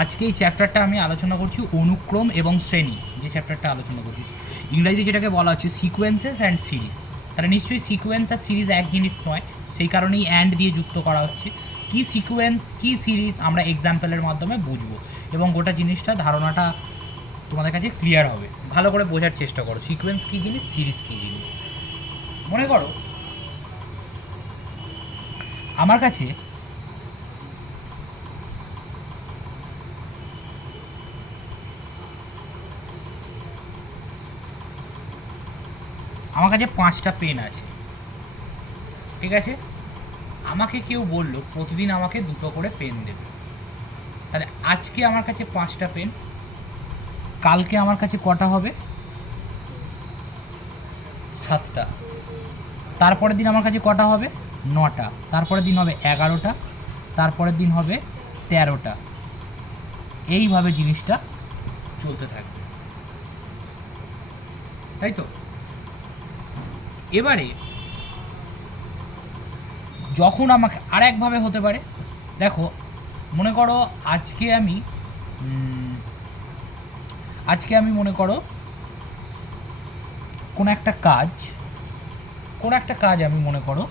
আজকে এই চ্যাপ্টারটা আমি আলোচনা করছি অনুক্রম এবং শ্রেণী, যে চ্যাপ্টারটা আলোচনা করছি ইংরাজিতে যেটাকে বলা হচ্ছে সিকোয়েন্সেস অ্যান্ড সিরিজ। তাহলে নিশ্চয়ই সিকোয়েন্স আর সিরিজ এক জিনিস নয়, সেই কারণেই অ্যান্ড দিয়ে যুক্ত করা হচ্ছে। কি সিকোয়েন্স কি সিরিজ আমরা এক্সাম্পলের মাধ্যমে বুঝবো এবং গোটা জিনিসটা ধারণাটা তোমাদের কাছে ক্লিয়ার হবে। ভালো করে বোঝার চেষ্টা করো সিকোয়েন্স কী জিনিস, সিরিজ কী জিনিস। মনে করো আমার কাছে আমার কাছে 5টা পেন আছে, ঠিক আছে। আমাকে কেউ বললো প্রতিদিন আমাকে 2টো করে পেন দেবে। তাহলে আজকে আমার কাছে 5টা পেন, কালকে আমার কাছে কটা হবে? 7টা। তারপরের দিন আমার কাছে কটা হবে? 9টা। তারপরের দিন হবে 11টা। তারপরের দিন হবে 13টা। এইভাবে জিনিসটা চলতে থাকবে, তাই তো। এবারে যখন আমাকে আর একভাবে হতে পারে, দেখো মনে করো আজকে আমি মনে করো কোনো একটা কাজ আমি মনে করো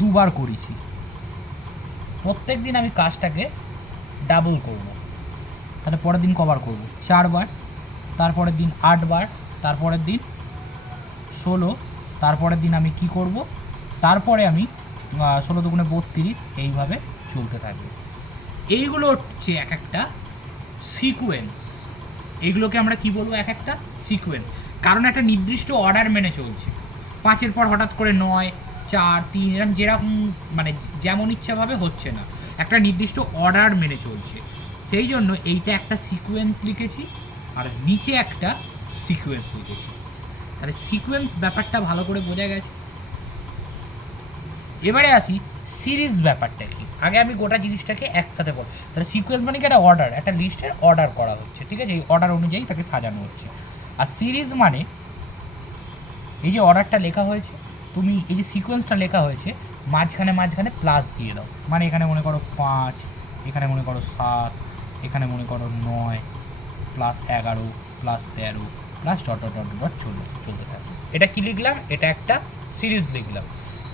2বার করেছি। প্রত্যেক দিন আমি কাজটাকে ডাবল করব, তাহলে পরের দিন কবার করব? 4বার। তারপরের দিন 8বার। তারপরের দিন 16। তারপরের দিন আমি কি করব? তারপরে আমি 16 দুগুণে 32, এইভাবে চলতে থাকবে। এইগুলো হচ্ছে এক একটা সিকোয়েন্স। এইগুলোকে আমরা কি বলবো? এক একটা সিকোয়েন্স, কারণ একটা নির্দিষ্ট অর্ডার মেনে চলছে। 5-এর পর হঠাৎ করে 9, 4, 3 এরকম যেরকম মানে যেমন ইচ্ছাভাবে হচ্ছে না, একটা নির্দিষ্ট অর্ডার মেনে চলছে। সেই জন্য এইটা একটা সিকোয়েন্স লিখেছি আর নিচে একটা সিকোয়েন্স লিখেছি। তাহলে সিকোয়েন্স ব্যাপারটা ভালো করে বোঝা গেছে। এবারে আসি সিরিজ ব্যাপারটা কি। আগে আমি গোটা জিনিসটাকে একসাথে বল। তাহলে সিকোয়েন্স মানে কি? একটা অর্ডার, একটা লিস্টের অর্ডার করা হচ্ছে, ঠিক আছে। এই অর্ডার অনুযায়ী তাকে সাজানো হচ্ছে। আর সিরিজ মানে এই যে অর্ডারটা লেখা হয়েছে, তুমি এই যে সিকোয়েন্সটা লেখা হয়েছে মাঝখানে প্লাস দিয়ে দাও। মানে এখানে মনে করো 5, এখানে মনে করো 7, এখানে মনে করো 9, plus 11, plus 13, plus dot dot dot dot চলতে থাকবে। এটা কি লিখলাম? এটা একটা সিরিজ লিখলাম।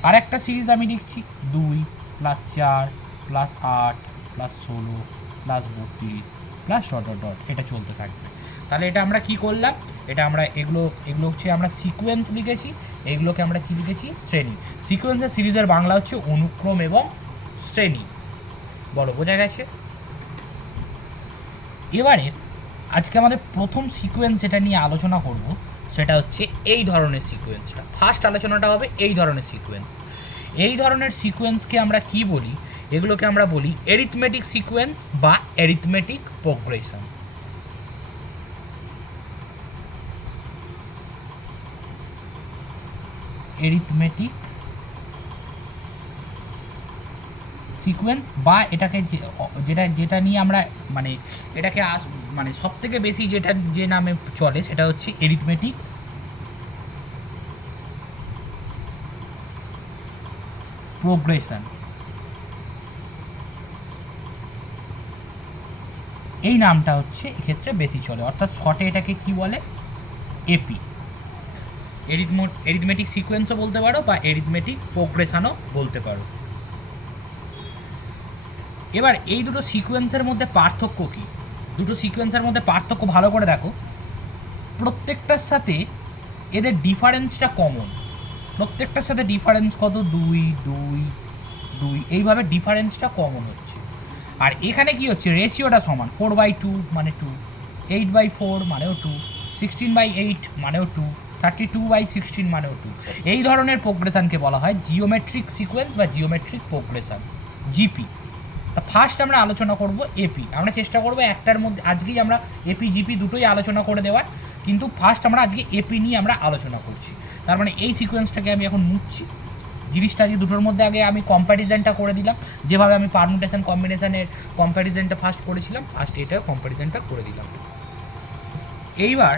আর একটা সিরিজ আমি লিখছি 2 plus 4 plus 8 plus 16 plus 32 plus dot dot dot, এটা চলতে থাকবে। তাহলে এটা আমরা কি করলাম? এটা আমরা এগুলো হচ্ছে আমরা সিকোয়েন্স লিখেছি, এগুলোকে আমরা কি লিখেছি? শ্রেণী। সিকোয়েন্স আর সিরিজের বাংলা হচ্ছে অনুক্রম এবং শ্রেণী। বলো, বোঝা গেছে? এবারে আজকে আমাদের প্রথম সিকোয়েন্স যেটা নিয়ে আলোচনা করব সেটা হচ্ছে এই ধরনের সিকোয়েন্সটা। ফার্স্ট আলোচনাটা হবে এই ধরনের সিকোয়েন্স। এই ধরনের সিকোয়েন্সকে আমরা কি বলি? এগুলোকে আমরা বলি অ্যারিথমেটিক সিকোয়েন্স বা অ্যারিথমেটিক প্রোগ্রেশন। অ্যারিথমেটিক সিকোয়েন্স, বা এটাকে যেটা নিয়ে আমরা মানে এটাকে মানে সব থেকে বেশি যে নামে চলে সেটা হচ্ছে অ্যারিথমেটিক প্রোগ্রেশন। এই নামটা হচ্ছে এক্ষেত্রে বেশি চলে, অর্থাৎ শর্টে এটাকে কি বলে? এপি। অ্যারিথমেটিক সিকোয়েন্সও বলতে পারো বা অ্যারিথমেটিক প্রোগ্রেশনও বলতে পারো। এবার এই দুটো সিকোয়েন্সের মধ্যে পার্থক্য কী? দুটো সিকোয়েন্সের মধ্যে পার্থক্য ভালো করে দেখো। প্রত্যেকটার সাথে এদের ডিফারেন্সটা কমন। প্রত্যেকটার সাথে ডিফারেন্স কত? 2 2 2, এইভাবে ডিফারেন্সটা কমন হচ্ছে। আর এখানে কি হচ্ছে? রেশিওটা সমান। 4/2 মানে 2, 8/4 মানেও 2, 16/8 মানেও 2, 32/16 মানেও 2। এই ধরনের প্রোগ্রেশনকে বলা হয় জিওমেট্রিক সিকোয়েন্স বা জিওমেট্রিক প্রোগ্রেশন, জিপি। তা ফার্স্ট আমরা আলোচনা করব এপি। আমরা চেষ্টা করব একটার মধ্যে আজকেই আমরা এপি জিপি দুটোই আলোচনা করে দেওয়ার, কিন্তু ফার্স্ট আমরা আজকে এপি নিয়ে আমরা আলোচনা করছি। তার মানে এই সিকোয়েন্সটাকে আমি এখন মুছছি। জিনিসটা আজকে দুটোর মধ্যে আগে আমি কম্প্যারিজনটা করে দিলাম, যেভাবে আমি পারমুটেশন কম্বিনেশনের কম্প্যারিজনটা ফার্স্ট করেছিলাম, ফার্স্ট এটা কম্প্যারিজনটা করে দিলাম। এইবার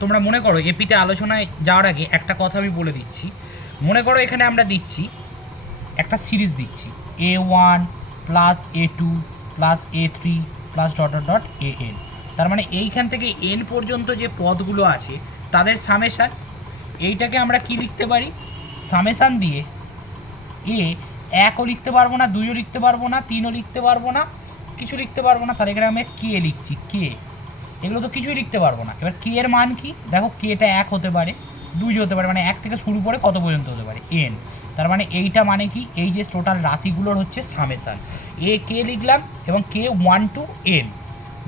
তোমরা মনে করো এপিতে আলোচনায় যাওয়ার আগে একটা কথা আমি বলে দিচ্ছি। মনে করো এখানে আমরা দিচ্ছি একটা সিরিজ দিচ্ছি A1 plus A2 plus A3 plus dot dot dot A N. তার মানে এইখান থেকে এন পর্যন্ত যে পদগুলো আছে তাদের সামেশান, এইটাকে আমরা কি লিখতে পারি, সামেশান দিয়ে এ একও লিখতে পারবো না, দুইও লিখতে পারবো না, তিনও লিখতে পারবো না, কিছু লিখতে পারবো না, তাহলে এখানে আমি কে লিখছি, কে। এগুলো তো কিছুই লিখতে পারবো না। এবার কে এর মান কি, দেখো কেটা এক হতে পারে, দুই হতে পারে, মানে এক থেকে শুরু করে কত পর্যন্ত হতে পারে, এন। তার মানে এইটা মানে কি, এই যে টোটাল রাশিগুলোর হচ্ছে সামেশান। এ কে লিখলাম এবং কে 1 to n,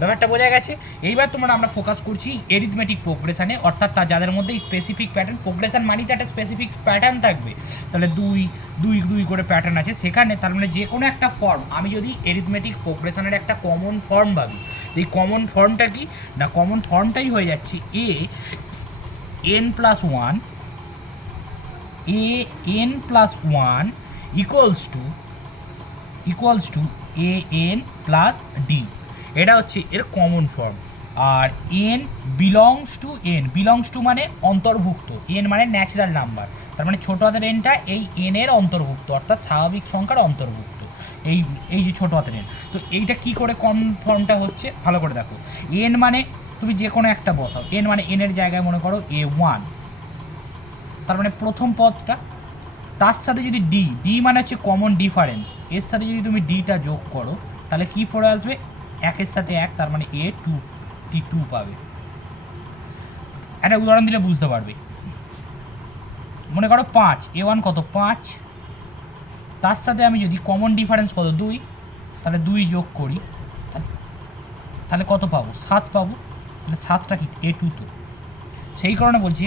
ব্যাপারটা বোঝা গেছে। এইবার আমরা ফোকাস করছি এরিথমেটিক প্রোগ্রেশনে, অর্থাৎ যাদের মধ্যে স্পেসিফিক প্যাটার্ন, প্রোগ্রেশন মানে তো একটা স্পেসিফিক প্যাটার্ন থাকবে, তাহলে দুই দুই দুই করে প্যাটার্ন আছে সেখানে। তার মানে যে কোনো একটা ফর্ম, আমি যদি এরিথমেটিক প্রোগ্রেশনের একটা কমন ফর্ম ভাবি, এই কমন ফর্মটা কি না, কমন ফর্মটাই হয়ে যাচ্ছে a n plus one, a n plus one equals to a n plus d. এটা হচ্ছে এর কমন ফর্ম। আর এন বিলংস টু মানে অন্তর্ভুক্ত, এন মানে ন্যাচারাল নাম্বার, তার মানে ছোটো হাতের এনটা এই এন এর অন্তর্ভুক্ত, অর্থাৎ স্বাভাবিক সংখ্যার অন্তর্ভুক্ত, এই যে ছোটো হাতের এন। তো এইটা কি করে কমন ফর্মটা হচ্ছে ভালো করে দেখো, এন মানে তুমি যে কোনো একটা বসাও, এন মানে এনের জায়গায় মনে করো এ ওয়ান, তার মানে প্রথম পদটা, তার সাথে যদি ডি মানে হচ্ছে কমন ডিফারেন্স, এর সাথে যদি তুমি ডিটা যোগ করো তাহলে কি পড়ে আসবে, একের সাথে এক, তার মানে এ টু, টি টু পাবে। একটা উদাহরণ দিলে বুঝতে পারবে, মনে করো 5, এ ওয়ান কত 5, তার সাথে আমি যদি কমন ডিফারেন্স কত 2, তাহলে 2 যোগ করি, তাহলে কত পাবো 7 পাবো, তাহলে 7টা কি এ টু। তো সেই কারণে বলছি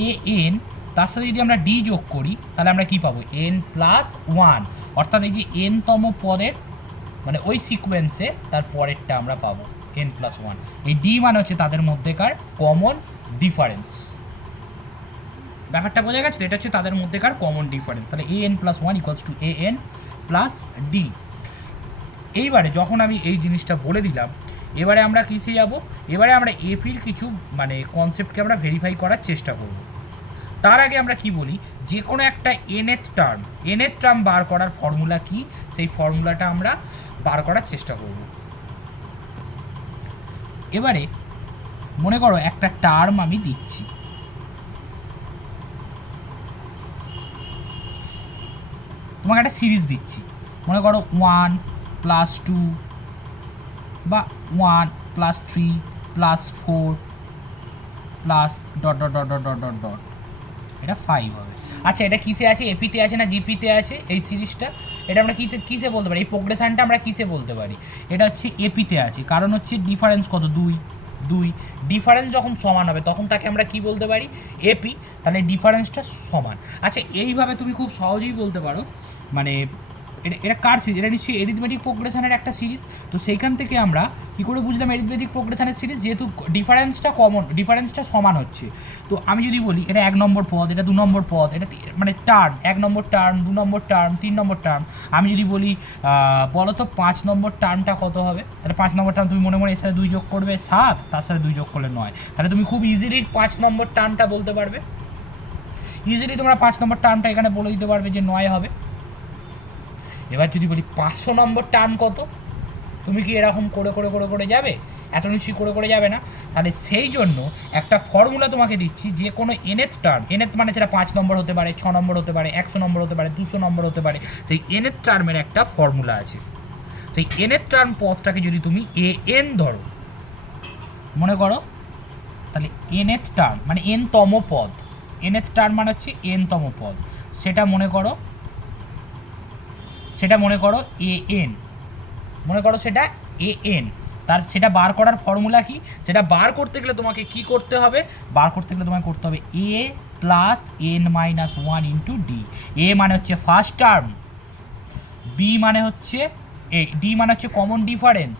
এ এন, তার সাথে যদি আমরা ডি যোগ করি তাহলে আমরা কি পাবো, এন প্লাস ওয়ান, অর্থাৎ এই যে এন তম পদের মানে ওই সিকোয়েন্সে তার পরেরটা আমরা পাবো এন প্লাস ওয়ান। এই ডি মানে হচ্ছে তাদের মধ্যেকার কমন ডিফারেন্স, ব্যাপারটা বোঝা গেছে। এটা হচ্ছে তাদের মধ্যেকার কমন ডিফারেন্স। তাহলে এ n plus one equals to a n plus D. এইবারে যখন আমি এই জিনিসটা বলে দিলাম, এবারে আমরা কিসে যাব, এবারে আমরা এফির কিছু মানে কনসেপ্টকে আমরা ভেরিফাই করার চেষ্টা করব। তার আগে আমরা কি বলি, যে কোনো একটা এনএথ টার্ম বার করার ফর্মুলা কি, সেই ফর্মুলাটা আমরা বার করার চেষ্টা করব। এবারে মনে করো একটা টার্ম আমি দিচ্ছি, তোমাকে একটা সিরিজ দিচ্ছি, মনে করো 1 প্লাস 2 বা 1 plus 3 plus 4 plus dot dot dot dot dot dot dot, এটা 5 হবে। আচ্ছা, এটা কিসে আছে, এপিতে আছে না জিপিতে আছে এই সিরিজটা, এটা আমরা কিসে বলতে পারি, এই প্রোগ্রেশনটা আমরা কিসে বলতে পারি, এটা হচ্ছে এপিতে আছে, কারণ হচ্ছে ডিফারেন্স কত 2, ডিফারেন্স যখন সমান হবে তখন তাকে আমরা কি বলতে পারি, এপি, তাহলে ডিফারেন্সটা সমান। আচ্ছা, এইভাবে তুমি খুব সহজেই বলতে পারো, মানে এটা কার সিরিজ, এটা নিশ্চয়ই এরিথমেটিক প্রোগ্রেশনের একটা সিরিজ। তো সেইখান থেকে আমরা কী করে বুঝলাম এরিথমেটিক প্রোগ্রেশনের সিরিজ, যেহেতু ডিফারেন্সটা সমান হচ্ছে। তো আমি যদি বলি এটা 1 নম্বর পদ, এটা 2 নম্বর পদ, এটা মানে টার্ম, 1 নম্বর টার্ম, 2 নম্বর টার্ম, 3 নম্বর টার্ম, আমি যদি বলি বলো তো 5 নম্বর টার্মটা কত হবে, তাহলে 5 নম্বর টার্ম তুমি মনে এর সাথে 2 যোগ করবে 7, তার সাথে 2 যোগ করলে 9, তাহলে তুমি খুব ইজিলি 5 নম্বর টার্মটা বলতে পারবে, ইজিলি তোমরা 5 নম্বর টার্মটা এখানে বলে দিতে পারবে যে 9 হবে। এবার যদি বলি 500 নম্বর টার্ম কত, তুমি কি এরকম করে যাবে, এত নিশ্চয়ই করে যাবে না। তাহলে সেই জন্য একটা ফর্মুলা তোমাকে দিচ্ছি, যে কোনো এনএথ টার্ম, এনএথ মানে সেটা 5 নম্বর হতে পারে, 6 নম্বর হতে পারে, 100 নম্বর হতে পারে, 200 নম্বর হতে পারে, সেই এনএথ টার্মের একটা ফর্মুলা আছে। সেই এনএথ টার্ম পদটাকে যদি তুমি এ এন ধরো, মনে করো, তাহলে এনএথ টার্ম মানে এন তম পদ, এনএথ টার্ম মানে হচ্ছে এন তম পদ, সেটা মনে করো এ এন, মনে করো সেটা এ এন। তার সেটা বার করার ফর্মুলা কি, সেটা বার করতে গেলে তোমাকে কি করতে হবে, তোমাকে করতে হবে a plus n minus one into d. A মানে হচ্ছে ফার্স্ট টার্ম, বি মানে হচ্ছে ডি মানে হচ্ছে কমন ডিফারেন্স,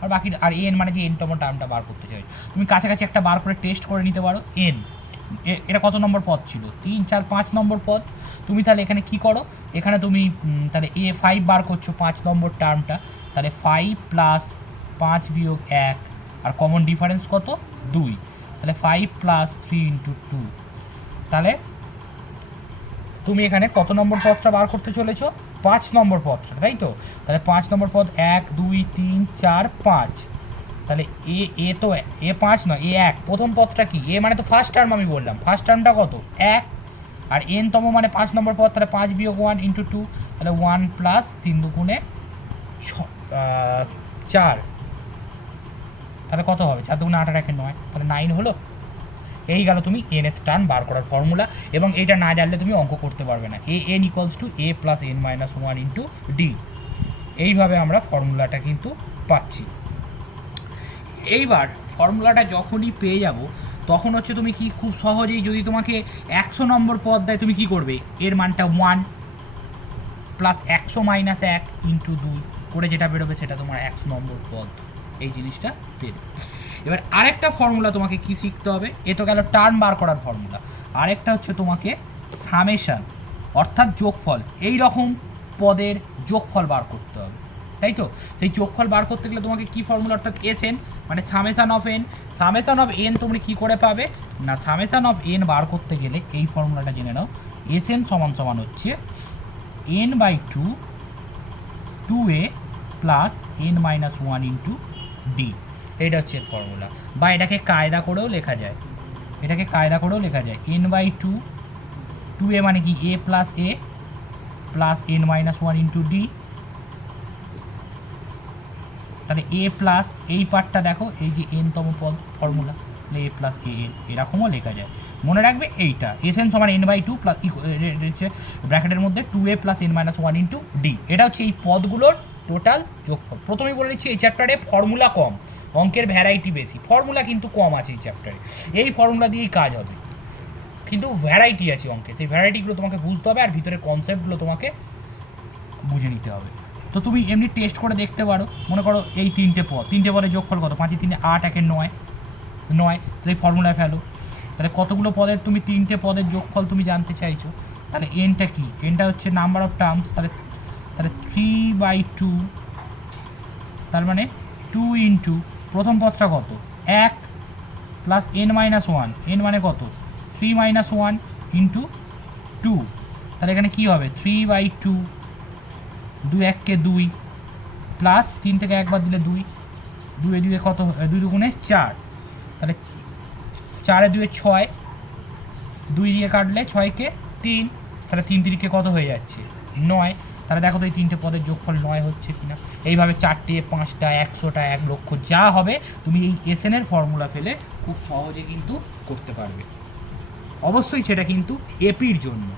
আর বাকি আর এন মানে যে এনতম টার্মটা বার করতে চাই। তুমি কাছাকাছি একটা বার করে টেস্ট করে নিতে পারো, এন এটা কত নম্বর পদ ছিল, 3, 4, 5 নম্বর পদ। তুমি তাহলে এখানে কি করো, এখানে তুমি তাহলে এ 5 বার করছো 5 নম্বর টার্মটা, তাহলে 5 প্লাস 5 বিয়োগ 1, আর কমন ডিফারেন্স কত 2, তাহলে 5 প্লাস 3 ইন্টু 2, তাহলে তুমি এখানে কত নম্বর পদটা বার করতে চলেছো, 5 নম্বর পদটা, তাই তো? তাহলে 5 নম্বর পদ 1 2 3 4 5, তাহলে এ তো এ 5 নয়, এ 1। প্রথম পদটা কি? এ মানে তো ফার্স্ট টার্ম, আমি বললাম ফার্স্ট টার্মটা কত 1, আর এন তম মানে 5 নম্বর পদ, তাহলে 5 বিয়োগ 1 ইন্টু 2, তাহলে 1 প্লাস 3 দুগুণে 4, তাহলে কত হবে? 4 দুগুণে 8 আর 1 9, তাহলে 9 হলো। এই গেল তুমি nth টার্ম বার করার ফর্মুলা, এবং এইটা না জানলে তুমি অঙ্ক করতে পারবে না। A N equals to a plus n minus 1 into D. এইভাবে আমরা ফর্মুলাটা কিন্তু পাচ্ছি। এইবার ফর্মুলাটা যখনই পেয়ে যাব তখন হচ্ছে তুমি কি খুব সহজেই, যদি তোমাকে 100 নম্বর পদ দেয় তুমি কি করবে? এর মানটা 1 প্লাস 100 মাইনাস 1 ইন্টু 2 করে যেটা বেরোবে সেটা তোমার 100 নম্বর পদ। এই জিনিসটা বেরোবে। এবার আরেকটা ফর্মুলা তোমাকে কি শিখতে হবে? এ তো গেল টার্ম বার করার ফর্মুলা। আরেকটা হচ্ছে তোমাকে সামেশন অর্থাৎ যোগফল, এই রকম পদের যোগফল বার করতে হবে, তাই তো? সেই যোগফল বার করতে গেলে তোমাকে কি ফর্মুলা, অর্থাৎ এস এন মানে summation of N. Summation of N তুমি কি করে পাবে না, সামেশন অফ এন বার করতে গেলে এই ফর্মুলাটা জেনে নাও। এস এন সমান সমান হচ্ছে n by 2 2a plus n minus 1 into d. এইটা হচ্ছে ফর্মুলা, বা এটাকে কায়দা করেও লেখা যায়, এটাকে কায়দা করেও লেখা যায় এন বাই 2 2a মানে কি a plus n minus 1 into d. তাহলে এ প্লাস এই পার্টটা দেখো, এই যে এন তম পদ ফর্মুলা, তাহলে এ প্লাস এ এন এরকমও লেখা যায়। মনে রাখবে এইটা এস এন সমান এন বাই 2 প্লাস হচ্ছে ব্র্যাকেটের মধ্যে 2a plus n minus 1 into d. এটা হচ্ছে এই পদগুলোর টোটাল যোগফল। প্রথমেই বলে দিচ্ছি এই চ্যাপ্টারে ফর্মুলা কম, অঙ্কের ভ্যারাইটি বেশি, ফর্মুলা কিন্তু কম আছে এই চ্যাপ্টারে। এই ফর্মুলা দিয়েই কাজ হবে, কিন্তু ভ্যারাইটি আছে অঙ্কে, সেই ভ্যারাইটিগুলো তোমাকে বুঝতে হবে আর ভিতরে কনসেপ্টগুলো তোমাকে বুঝে নিতে হবে। তো তুমি এমনি টেস্ট করে দেখতে পারো। মনে করো এই তিনটে পদের যোগফল কত? 5 3 8 1 9 9, তাহলে এই ফর্মুলায় ফেলো। তাহলে কতগুলো পদের তুমি তিনটে পদের যোগফল তুমি জানতে চাইছো, তাহলে এনটা কি? এনটা হচ্ছে নাম্বার অফ টার্মস, তাহলে 3/2, তার মানে 2 ইন্টু প্রথম পদটা কত 1 প্লাস এন মাইনাস 1, এন মানে কত 3 মাইনাস 1 ইন্টু 2, তাহলে এখানে কী হবে 3/2, 2 1 কে 2 প্লাস 3 থেকে একবার দিলে 2, 2 এ 2 কত, 2 দুগুণে 4, তাহলে 4 এ 2 6, 2 দিয়ে কাটলে 6 কে 3, তাহলে 3 3 কত হয়ে যাচ্ছে 9। তাহলে দেখো তো এই তিনটে পদের যোগফল 9 হচ্ছে কিনা। এইভাবে 4টে 5টা 100টা 1 লক্ষ যা হবে তুমি এই এসএনের ফর্মুলা ফেলে খুব সহজে কিন্তু করতে পারবে। অবশ্যই সেটা কিন্তু এপির জন্য,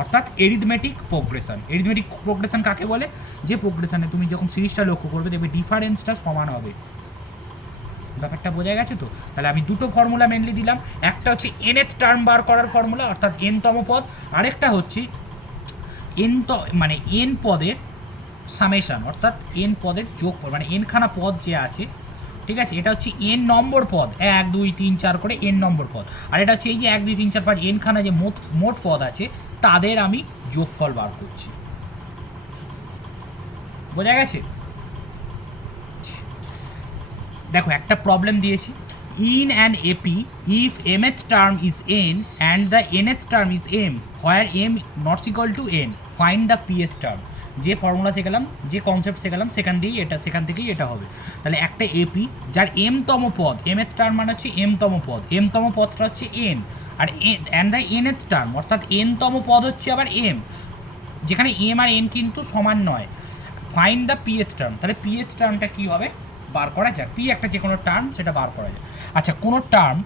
অর্থাৎ এরিথমেটিক প্রোগ্রেশন। এরিথমেটিক প্রোগ্রেশন কাকে বলে? যে প্রোগ্রেশনে তুমি যখন সিরিজটা লক্ষ্য করবে দেখবে ডিফারেন্সটা সমান হবে। ব্যাপারটা বোঝা গেছে তো? তাহলে আমি দুটো ফর্মুলা মেনলি দিলাম, একটা হচ্ছে nth টার্ম বার করার ফর্মুলা অর্থাৎ n-তম পদ, আরেকটা হচ্ছে মানে n পদের সামেশন অর্থাৎ n পদের যোগফল, মানে nখানা পদ যে আছে, ঠিক আছে? এটা হচ্ছে n নম্বর পদ, 1 2 3 4 করে n নম্বর পদ, আর এটা হচ্ছে এই যে 1 2 3 4 5 nখানা যে মোট পদ আছে তাদের আমি যোগফল বার করছি। বোঝা গেছে? দেখো একটা প্রবলেম দিয়েছি, in an AP if mth term is n and the nth term is m where m not equal to n find the pth term। যে ফর্মুলা শেখালাম, যে কনসেপ্ট শেখালাম সেখান থেকেই এটা হবে। তাহলে একটা এপি যার m-তম পদ, mth টার্ম মানে হচ্ছে m-তম পদ, m-তম পদটা হচ্ছে n, আর and the nth টার্ম অর্থাৎ n-তম পদ হচ্ছে আবার m, যেখানে m আর n কিন্তু সমান নয়। ফাইন্ড দ্য pth টার্ম, তাহলে pth টার্মটা কী হবে বার করা যাক। পি একটা যে কোনো টার্ম সেটা বার করা যায়। আচ্ছা, কোনো টার্ম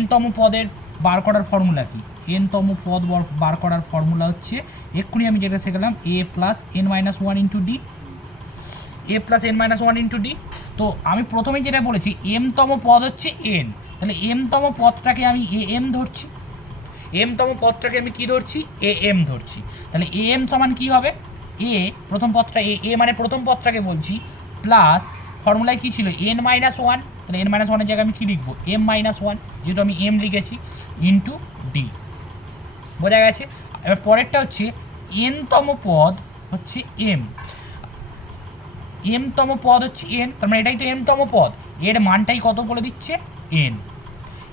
n-তম পদের বার করার ফর্মুলা কি? n-তম পদ বার করার ফর্মুলা হচ্ছে এক্ষুনি আমি যেটা শেখালাম a plus n minus 1 into D, a plus n minus 1 into D. তো আমি প্রথমেই যেটা বলেছি m-তম পদ হচ্ছে n, তাহলে m-তম পদটাকে আমি am ধরছি, m-তম পদটাকে আমি কী ধরছি am ধরছি। তাহলে am সমান কী হবে a, প্রথম পদটা a মানে প্রথম পদটাকে বলছি, প্লাস ফর্মুলায় কী ছিল n মাইনাস 1, তাহলে n মাইনাস 1-এর জায়গায় আমি কী লিখবো m মাইনাস 1, যেহেতু আমি m লিখেছি, ইন্টু ডি। বোঝা গেছে? এবার পরেরটা হচ্ছে n-তম পদ হচ্ছে m-তম পদ হচ্ছে n, তার মানে এটাই তো m-তম পদ, এর মানটাই কত বলে দিচ্ছে n।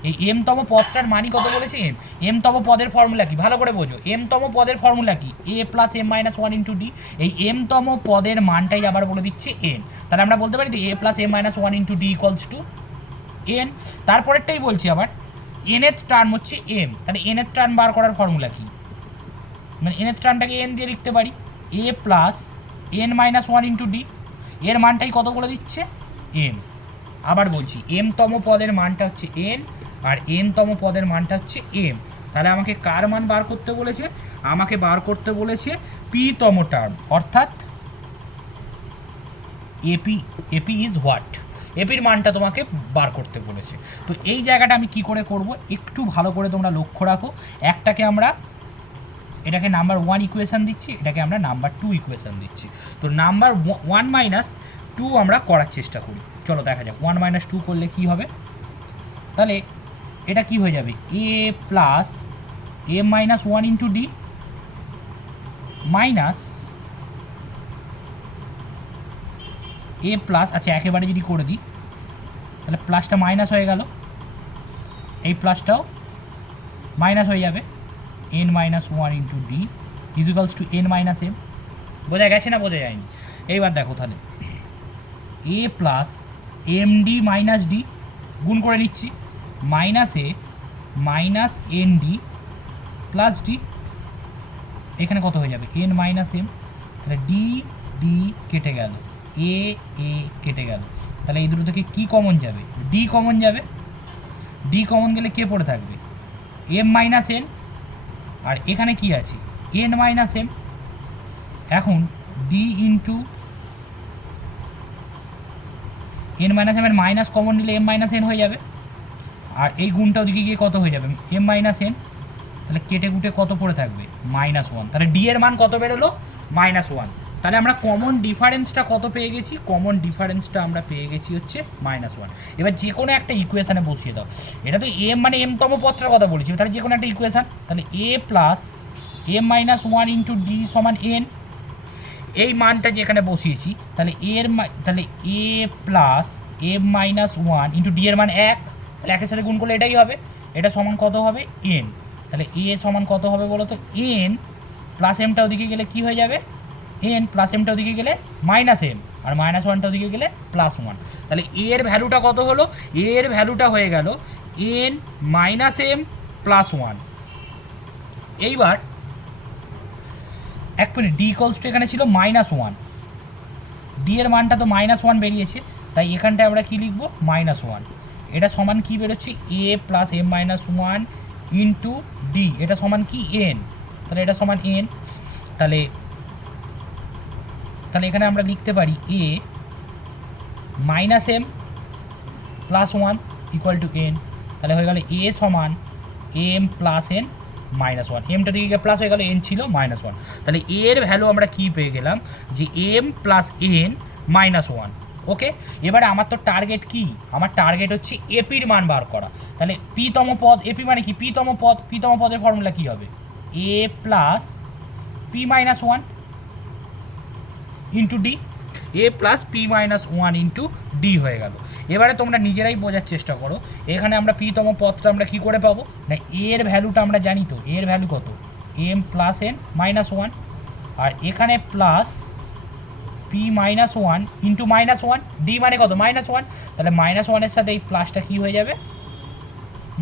এই এমতম পদটার মানই কত বলেছে এম। এমতম পদের ফর্মুলা কি ভালো করে বোঝো, এমতম পদের ফর্মুলা কি a plus m minus one into d. এই এমতম পদের মানটাই আবার বলে দিচ্ছে এন, তাহলে আমরা বলতে পারি a plus m minus one into d equals to n. তারপরেরটাই বলছি আবার এনের টার্ম হচ্ছে এম, তাহলে এনের টার্ম বার করার ফর্মুলা কি, মানে এনের টার্মটাকে এন দিয়ে লিখতে পারি a plus n minus one into d, এর মানটাই কত বলে দিচ্ছে এম। আবার বলছি এমতম পদের মানটা হচ্ছে এন আর এনতম পদের মানটা হচ্ছে এম। তাহলে আমাকে কার মান বার করতে বলেছে, আমাকে বার করতে বলেছে পিতম টার্ম, অর্থাৎ এপি। এপি ইজ হোয়াট, এপির মানটা তোমাকে বার করতে বলেছে। তো এই জায়গাটা আমি কি করে করব একটু ভালো করে তোমরা লক্ষ্য রাখো। একটাকে আমরা এটাকে নাম্বার ওয়ান ইকুয়েশান দিচ্ছি, এটাকে আমরা নাম্বার টু ইকুয়েশান দিচ্ছি। তো নাম্বার ওয়ান মাইনাস টু আমরা করার চেষ্টা করি, চলো দেখা যাক। ওয়ান মাইনাস টু করলে কি হবে, তাহলে এটা কি হয়ে যাবে a plus m minus one into d minus a plus, আচ্ছা একেবারে যদি করে দিই তাহলে প্লাসটা মাইনাস হয়ে গেল, এই প্লাসটাও মাইনাস হয়ে যাবে, n minus one into d equals to n minus m. বোঝা গেছে না বোঝা যায়নি? এইবার দেখো তাহলে a plus m d minus d গুণ করে নিচ্ছি minus a minus n d plus d, এখানে কত হয়ে যাবে এন মাইনাস এম, তাহলে ডি ডি কেটে গেল, এ এ কেটে গেল, তাহলে এই দুটো থেকে কী কমন যাবে, ডি কমন যাবে। ডি কমন গেলে কে পড়ে থাকবে এম মাইনাস এন, আর এখানে কি আছে এন মাইনাস এম। এখন d into n minus m এর মাইনাস কমন নিলে এম মাইনাস এন হয়ে যাবে, আর এই গুণটা ওদিকে গিয়ে কত হয়ে যাবে এম মাইনাস এন, তাহলে কেটে কুটে কত পড়ে থাকবে মাইনাস ওয়ান, তাহলে ডি এর মান কত বেরোলো মাইনাস ওয়ান। তাহলে আমরা কমন ডিফারেন্সটা কত পেয়ে গেছি, কমন ডিফারেন্সটা আমরা পেয়ে গেছি হচ্ছে মাইনাস ওয়ান। এবার যে কোনো একটা ইকুয়েশানে বসিয়ে দাও, এটা তো এম মানে এমতম পদটার কথা বলেছি, তাহলে যে কোনো একটা ইকুয়েশান, তাহলে a plus m minus one into d সমান এন, এই মানটা যেখানে বসিয়েছি তাহলে তাহলে a plus m minus one into d এর মান এক, তাহলে একের সাথে গুণ করলে এটাই হবে, এটা সমান কত হবে এন, তাহলে এ সমান কত হবে বলো তো এন প্লাস এমটা ওদিকে গেলে কি হয়ে যাবে এন প্লাস এমটা ওদিকে গেলে মাইনাস এম, আর মাইনাস ওয়ানটা ওদিকে গেলে প্লাস ওয়ান, তাহলে এর ভ্যালুটা কত হলো, এর ভ্যালুটা হয়ে গেল n minus m plus one. এইবার এক মিনিট, ডি ইকলস টু এখানে ছিল মাইনাস ওয়ান, ডি এর মানটা তো মাইনাস ওয়ান বেরিয়েছে, তাই এখানটায় আমরা কী লিখবো মাইনাস ওয়ান, এটা সমান কী বেরোচ্ছে a plus m minus one into d, এটা সমান কি এন, তাহলে এটা সমান এন, তাহলে তাহলে এখানে আমরা লিখতে পারি a minus m plus one equal to n, তাহলে হয়ে গেল এ সমান m plus n minus one, এমটা দিকে প্লাস হয়ে গেল এন ছিল মাইনাস ওয়ান, তাহলে এর ভ্যালু আমরা কী পেয়ে গেলাম যে m plus n minus one. Okay, এবারে আমার তো টার্গেট কি, আমার টার্গেট হচ্ছে এপির মান বার করা, তাহলে পিতম পদ, এপি মানে কি পিতম পদ, পিতম পদের ফর্মুলা কী হবে a plus p minus one into d, a plus p minus one into d হয়ে গেল। এবারে তোমরা নিজেরাই বোঝার চেষ্টা করো, এখানে আমরা পিতম পদটা আমরা কী করে পাবো না, এর ভ্যালুটা আমরা জানি তো, এর ভ্যালু কত m plus n minus one, আর এখানে plus p minus one into minus one, d মানে কত মাইনাস ওয়ান, তাহলে মাইনাস ওয়ানের সাথে এই প্লাসটা কী হয়ে যাবে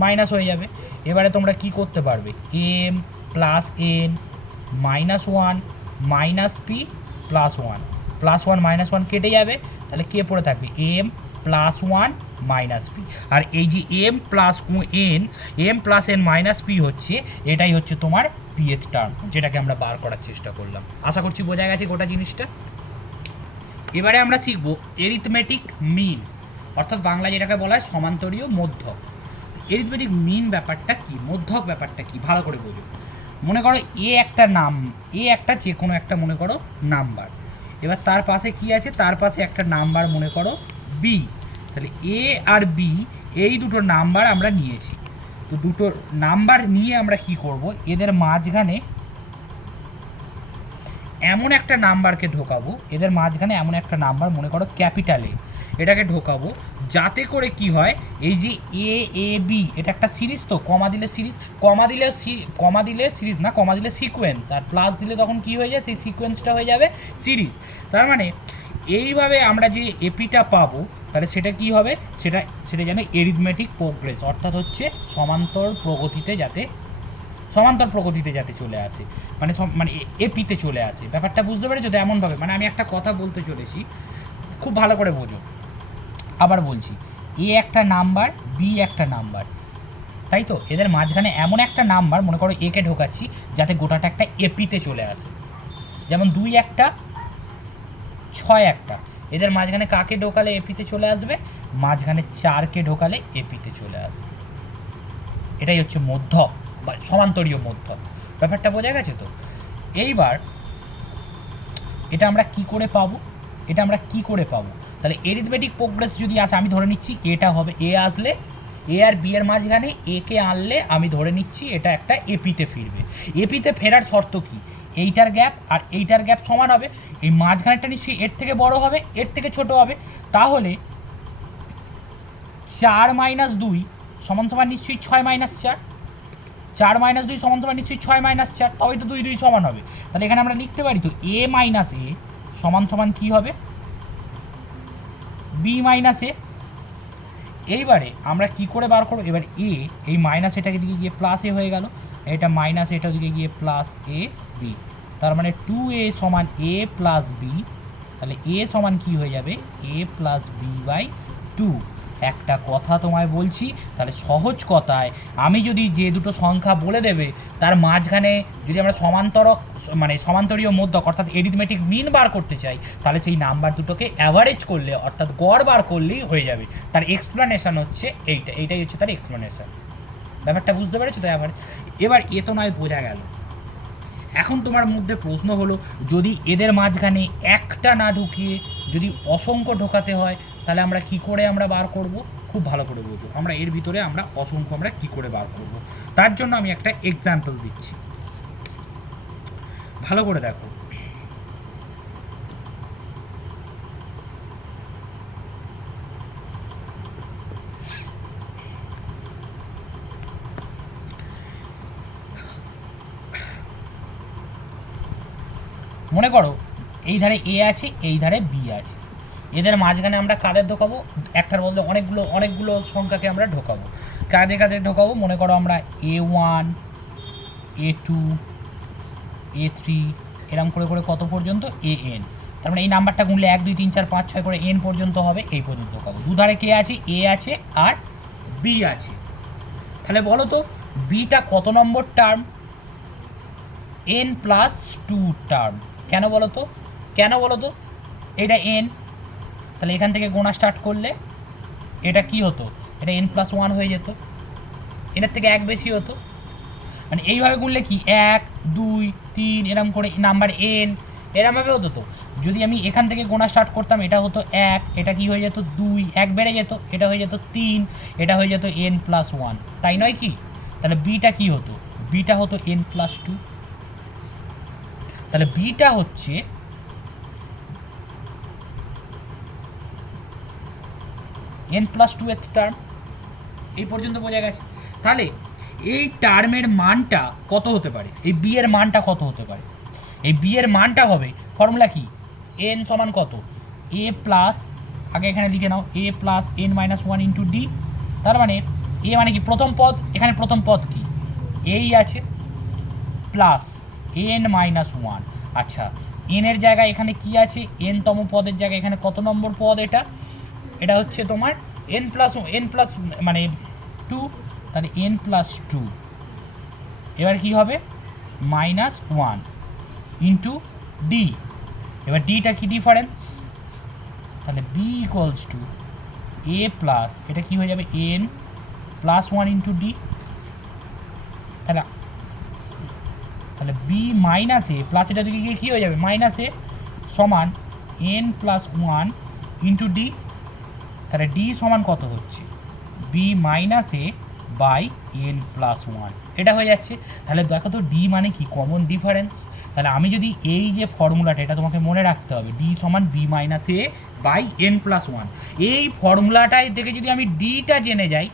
মাইনাস হয়ে যাবে। এবারে তোমরা কি করতে পারবে m plus n minus one minus p plus one minus one কেটে যাবে, তাহলে কে পড়ে থাকবে m plus one minus p, আর এই যে m plus m plus n minus p হচ্ছে, এটাই হচ্ছে তোমার পিএথ টার্ম, যেটাকে আমরা বার করার চেষ্টা করলাম। আশা করছি বোঝা গেছে গোটা জিনিসটা। এবারে আমরা শিখবো এরিথমেটিক মিন, অর্থাৎ বাংলা যেটাকে বলা হয় সমান্তরীয় মধ্যক। এরিথমেটিক মিন ব্যাপারটা কি, মধ্যক ব্যাপারটা কি ভালো করে বোঝো। মনে করো এ একটা নাম, এ একটা যে কোনো একটা মনে করো নাম্বার, এবার তার পাশে কি আছে, তার পাশে একটা নাম্বার মনে করো বি, তাহলে এ আর বি এই দুটো নাম্বার আমরা নিয়েছি, তো দুটো নাম্বার নিয়ে আমরা কি করব, এদের মাঝখানে এমন একটা নাম্বারকে ঢোকাবো, এদের মাঝখানে এমন একটা নাম্বার মনে করো ক্যাপিটাল এ, এটাকে ঢোকাবো যাতে করে কি হয়, এই যে এ এ বি এটা একটা সিরিজ, তো কমা দিলে সিরিজ, কমা দিলে সিরিজ না, কমা দিলে সিকোয়েন্স, আর প্লাস দিলে তখন কি হয়ে যায়, সেই সিকোয়েন্সটা হয়ে যাবে সিরিজ। তার মানে এইভাবে আমরা যে এপিটা পাবো, তাহলে সেটা কি হবে, সেটা সেটা যেন এরিথমেটিক প্রোগ্রেস, অর্থাৎ হচ্ছে সমান্তর প্রগতিতে যাতে চলে আসে, মানে মানে এপিতে চলে আসে। ব্যাপারটা বুঝতে পেরেছো তো? এমনভাবে, মানে আমি একটা কথা বলতে চলেছি, খুব ভালো করে বোঝো। আবার বলছি, এ একটা নাম্বার, বি একটা নাম্বার, তাই তো? এদের মাঝখানে এমন একটা নাম্বার মনে করো একে ঢোকাচ্ছি যাতে গোটাটা একটা এপিতে চলে আসে, যেমন 2 একটা, 6 একটা। এদের মাঝখানে কাকে ঢোকালে এপিতে চলে আসবে? মাঝখানে 4কে ঢোকালে এপিতে চলে আসবে। এটাই হচ্ছে মধ্যক বা সমান্তরীয় মধ্যক। ব্যাপারটা বোঝা গেছে তো? এইবার এটা আমরা কি করে পাবো? তাহলে এরিথমেটিক প্রোগ্রেস যদি আসে, আমি ধরে নিচ্ছি এটা হবে, এ আসলে এ আর বি এর মাঝখানে এ কে আনলে আমি ধরে নিচ্ছি এটা একটা এপিতে ফিরবে। এপিতে ফেরার শর্ত কি? এইটার গ্যাপ আর এইটার গ্যাপ সমান হবে, এই মাঝখানেরটা নিশ্চয়ই এর থেকে বড় হবে, এর থেকে ছোট হবে। তাহলে 4 - 2 সমান সমান নিশ্চয়ই 6 - 4, 4 - 2 সমান সমান নিশ্চয়ই 6 - 4, তবেই তো 2 2 সমান হবে। তাহলে এখানে আমরা লিখতে পারি তো এ মাইনাস এ সমান সমান কী হবে? বি মাইনাস এ। এইবারে আমরা কি করে বার করবো? এবার এ, এই মাইনাস এটাকে দিকে গিয়ে প্লাস এ হয়ে গেল, এটা মাইনাস এটা দিকে গিয়ে প্লাস এ বি, তার মানে 2a সমান এ প্লাস বি। তাহলে এ সমান কি হয়ে যাবে? A plus B by 2। একটা কথা তোমায় বলছি, তাহলে সহজ কথায় আমি যদি যে দুটো সংখ্যা বলে দেবে তার মাঝখানে যদি আমরা সমান্তরীয় মধ্যক অর্থাৎ এরিথমেটিক মিন বার করতে চাই, তাহলে সেই নাম্বার দুটোকে অ্যাভারেজ করলে অর্থাৎ গড় বার করলেই হয়ে যাবে। তার এক্সপ্লানেশন হচ্ছে এইটাই হচ্ছে তার এক্সপ্লানেশন। ব্যাপারটা বুঝতে পেরেছো তো? এবার এ তো নয় বোঝা গেল। এখন তোমার মধ্যে প্রশ্ন হলো, যদি এদের মাঝখানে একটা না ঢুকিয়ে যদি অসংখ্য ঢোকাতে হয়, তাহলে আমরা কি করে বার করব? খুব ভালো করে বোঝো, আমরা এর ভিতরে অসংখ্য কি করে বার করব, তার জন্য আমি একটা এক্সাম্পল দিচ্ছি, ভালো করে দেখো। মনে করো এই ধারে এ আছে, এই ধারে বি আছে, এদের মাঝখানে আমরা কাদের ঢোকাবো? একটার বদলে অনেকগুলো সংখ্যাকে আমরা ঢোকাবো। কাদের ঢোকাবো? মনে করো আমরা A1, A2, A3 এরকম করে করে কত পর্যন্ত? AN। তার মানে এই নাম্বারটা গুনলে 1 2 3 4 5 6 করে N পর্যন্ত হবে, এই পর্যন্ত ঢোকাবো। দুধারে কে আছে? A আছে আর B আছে। তাহলে বলো তো বিটা কত নম্বর টার্ম? n+2 term. কেন বলো তো? এটা n, তাহলে এখান থেকে গোনা স্টার্ট করলে এটা কি হতো? এটা n+1 হয়ে যেত, এটার থেকে 1 বেশি হতো। মানে এইভাবে গুনলে কি 1 2 3 এরম করে নাম্বার n এরমভাবে হতো। তো যদি আমি এখান থেকে গোনা স্টার্ট করতাম, এটা হতো 1, এটা কি হয়ে যেত 2, 1 বেড়ে যেত, এটা হয়ে যেত 3, এটা হয়ে যেত n+1, তাই নয় কি? তাহলে বিটা কি হতো? বিটা হতো n+2। তাহলে বিটা হচ্ছে n+2 এর টার্ম। এই পর্যন্ত বোঝা গেছে? তাহলে এই টার্মের মানটা কত হতে পারে? এই বি এর মানটা কত হতে পারে? এই বি এর মানটা হবে, ফর্মুলা কি? n সমান কত? a প্লাস, আগে এখানে লিখে নাও, a plus n-1 into D. তার মানে এ মানে কি? প্রথম পদ, এখানে প্রথম পদ কি? এই আছে প্লাস n-1। আচ্ছা, n এর জায়গায় এখানে কি আছে? n তম পদের জায়গায় এখানে কত নম্বর পদ? এটা হচ্ছে তোমার n প্লাস মানে 2, তাহলে n+2। এবার কি হবে? -1 ইন্টু ডি। এবার ডিটা কি? ডিফারেন্স। তাহলে b equals to a plus, এটা কি হয়ে যাবে? n+1 into d. তাহলে বি মাইনাস এ প্লাস এটা দিকে গিয়ে কী হয়ে যাবে? মাইনাস এ সমান n+1 ইন্টু ডি। তাহলে ডি সমান কত হচ্ছে? B minus a by n+1, এটা হয়ে যাচ্ছে। তাহলে দেখো তো ডি মানে কি? Common difference. তাহলে আমি যদি এই যে ফর্মুলাটা, এটা তোমাকে মনে রাখতে হবে, ডি সমান b minus a by n plus one. এই ফর্মুলাটায় থেকে যদি আমি ডিটা জেনে যাই,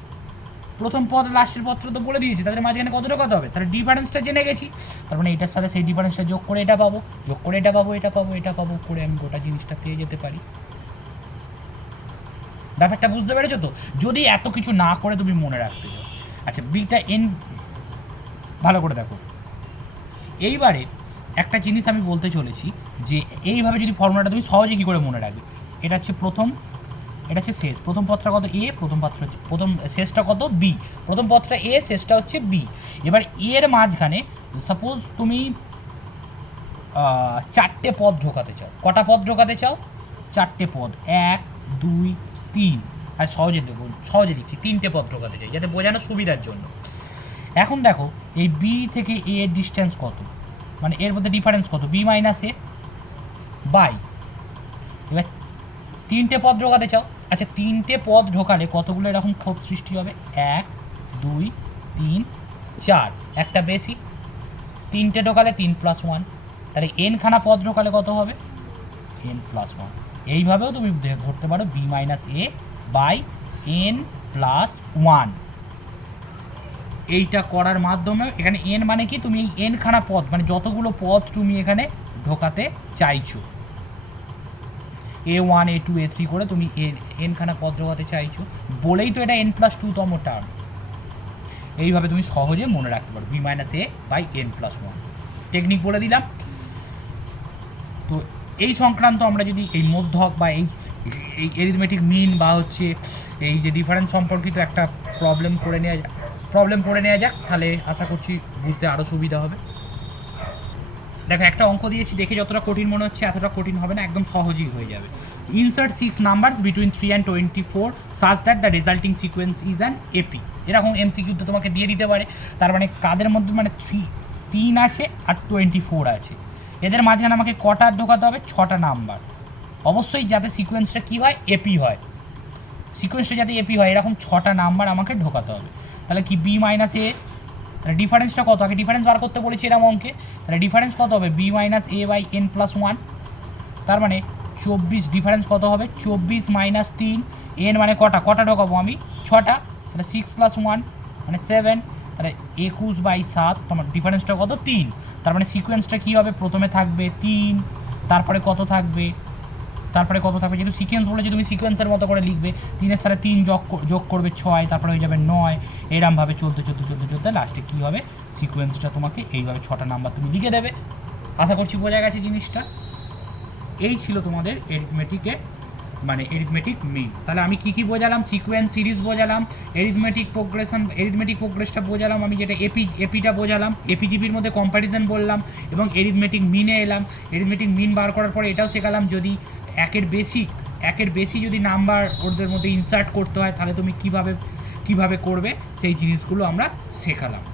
প্রথম পদ লাস্টের পত্র তো বলে দিয়েছি, তাদের মাঝখানে কতটা কত হবে, তাহলে ডিফারেন্সটা জেনে গেছি। তার মানে এটার সাথে সেই ডিফারেন্সটা যোগ করে এটা পাবো, যোগ করে এটা পাবো, এটা পাবো, এটা পাবো করে আমি গোটা জিনিসটা পেয়ে যেতে পারি। ব্যাপারটা বুঝতে পেরেছো তো? যদি এত কিছু না করে তুমি মনে রাখতে চাও। আচ্ছা, বিটা এন ভালো করে দেখো। এইবারে একটা জিনিস আমি বলতে চলেছি যে এইভাবে যদি ফর্মুলাটা তুমি সহজে কী করে মনে রাখবে। এটা হচ্ছে প্রথম, এটা হচ্ছে শেষ। প্রথম পদটা কত এ, প্রথম পদটা হচ্ছে প্রথম, শেষটা কত বি। প্রথম পদটা এ, শেষটা হচ্ছে বি। এবার এর মাঝখানে সাপোজ তুমি 4টে পদ ঢোকাতে চাও। কটা পদ ঢোকাতে চাও? 4টে পদ, 1 2 3। আর সহজে দেখো, সহজে লিখছি, 3টে পদ ঢোকাতে চাই যাতে বোঝানো সুবিধার জন্য। এখন দেখো এই বি থেকে এ এর ডিস্টেন্স কত, মানে এর মধ্যে ডিফারেন্স কত, বি মাইনাস এ বাই। এবার 3টে পদ ঢোকাতে চাও। আচ্ছা, 3টে পদ ঢোকালে কতগুলো এরকম ক্ষোভ সৃষ্টি হবে? 1 2 3 4, একটা বেশি। 3টে ঢোকালে 3 প্লাস 1, তাহলে এন খানা পদ ঢোকালে কত হবে? N plus 1। এইভাবেও তুমি ধরতে পারো b minus a by n plus 1। এইটা করার মাধ্যমে এখানে এন মানে কি, তুমি এই এন খানা পদ মানে যতগুলো পদ তুমি এখানে ঢোকাতে চাইছো, A1 A2 A3 করে তুমি এন খানা পদ ঢোকাতে চাইছো বলেই তো এটা n+2তম টার্ম। এইভাবে তুমি সহজে মনে রাখতে পারো b minus a by n plus 1। Technique বলে দিলাম। তো এই সংক্রান্ত আমরা যদি এই মধ্যক বা এই এরিথমেটিক মিন বা হচ্ছে এই যে ডিফারেন্স সম্পর্কিত একটা প্রবলেম করে নেওয়া যাক, তাহলে আশা করছি বুঝতে আরও সুবিধা হবে। দেখো, একটা অঙ্ক দিয়েছি, দেখে যতটা কঠিন মনে হচ্ছে এতটা কঠিন হবে না, একদম সহজই হয়ে যাবে। Insert 6 numbers between 3 and 24 such that the resulting sequence is an AP। এরকম এমসিকিউতে তোমাকে দিয়ে দিতে পারে। তার মানে কাদের মধ্যে, মানে 3 আছে আর 24 আছে, এদের মাঝখানে আমাকে কটা ঢোকাতে হবে? 6টা নাম্বার। অবশ্যই যাতে সিকোয়েন্সটা কী হয়, এপি হয়। সিকোয়েন্সটা যাতে এপি হয় এরকম 6টা নাম্বার আমাকে ঢোকাতে হবে। তাহলে কি বি মাইনাস এ, তাহলে ডিফারেন্সটা কত? আগে ডিফারেন্স বার করতে বলেছি এরকম অঙ্কে। তাহলে ডিফারেন্স কত হবে? B minus a by n plus 1। তার মানে 24, ডিফারেন্স কত হবে? 24 মাইনাস 3, এন মানে কটা ঢোকাবো আমি? 6টা। তাহলে 6 প্লাস 1 মানে 7, তাহলে 21/7। তোমার ডিফারেন্সটা কত? 3। তার মানে সিকোয়েন্সটা কী হবে? প্রথমে থাকবে 3, তারপরে কত থাকবে? যেহেতু সিকোয়েন্স বলেছি তুমি সিকোয়েন্সের মতো করে লিখবে। 3-এর সাথে 3 যোগ করবে 6, তারপরে হয়ে যাবে 9। এরমভাবে চলতে লাস্টে কী হবে? সিকোয়েন্সটা তোমাকে এইভাবে 6টা নাম্বার তুমি লিখে দেবে। আশা করছি বোঝা গেছে জিনিসটা। এই ছিল তোমাদের এরিথমেটিক মিন। তাহলে আমি কী বোঝালাম? সিকোয়েন্স সিরিজ বোঝালাম, এরিথমেটিক প্রোগ্রেসটা বোঝালাম, আমি যেটা এপিটা বোঝালাম, এপিজিপির মধ্যে কম্প্যারিজন বললাম, এবং এরিথমেটিক মিনে এলাম। এরিথমেটিক মিন বার করার পরে এটাও শেখালাম যদি একের বেশি যদি নাম্বার ওদের মধ্যে ইনসার্ট করতে হয় তাহলে তুমি কিভাবে করবে সেই জিনিসগুলো আমরা শেখালাম।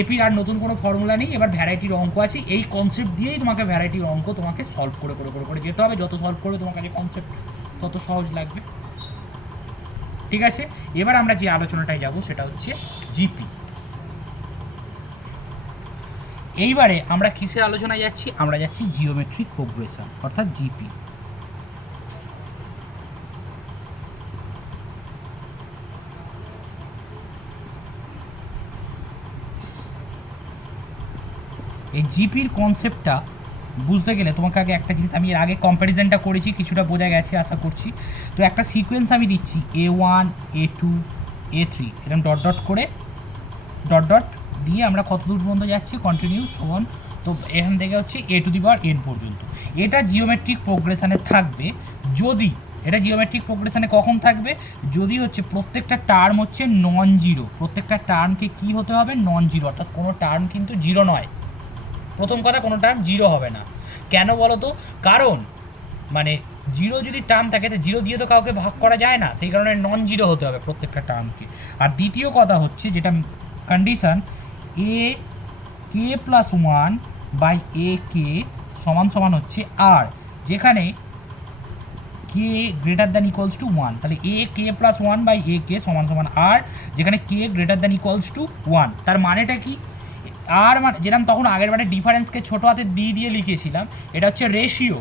এপির আর নতুন কোনো ফর্মুলা নেই, এবার ভ্যারাইটির অঙ্ক আছে। এই কনসেপ্ট দিয়েই তোমাকে ভ্যারাইটির অঙ্ক তোমাকে সলভ করে যেতে হবে। যত সলভ করবে তোমার কাছে কনসেপ্ট তত সহজ লাগবে। ঠিক আছে, এবার আমরা যে আলোচনাটায় যাব সেটা হচ্ছে জিপি। এইবারে আমরা কিসের আলোচনায় যাচ্ছি? আমরা যাচ্ছি জিওমেট্রিক প্রোগ্রেশন অর্থাৎ জিপি। এই জিপির কনসেপ্টটা বুঝতে গেলে তোমাকে আগে একটা জিনিস, আমি এর আগে কম্প্যারিজনটা করেছি, কিছুটা বোঝা গেছে আশা করছি। তো একটা সিকোয়েন্স আমি দিচ্ছি A1 A2 A3 এরকম ডট দিয়ে আমরা কত দূর পর্যন্ত যাচ্ছি, কন্টিনিউ সমান। তো এখান থেকে হচ্ছে A⁴n পর্যন্ত। এটা জিওমেট্রিক প্রোগ্রেশনে থাকবে যদি, এটা জিওমেট্রিক প্রোগ্রেশনে কখন থাকবে? যদি হচ্ছে প্রত্যেকটা টার্ম হচ্ছে নন জিরো। প্রত্যেকটা টার্মকে কি হতে হবে? নন জিরো, অর্থাৎ কোনো টার্ম কিন্তু জিরো নয়। প্রথম কথা, কোনো টার্ম জিরো হবে না। কেন বলো তো? কারণ মানে জিরো যদি টার্ম থাকে তো জিরো দিয়ে তো কাউকে ভাগ করা যায় না, সেই কারণে নন জিরো হতে হবে প্রত্যেকটা টার্মকে। আর দ্বিতীয় কথা হচ্ছে যেটা condition, a k plus 1 by a k সমান হচ্ছে আর, যেখানে k greater than equals to 1। তাহলে এ k plus 1 by a k সমান আর, যেখানে k greater than equals to 1। তার মানেটা কি? আর মানে যেরকম তখন আগের বারে ডিফারেন্সকে ছোটো হাতে দিয়ে লিখেছিলাম, এটা হচ্ছে রেশিও।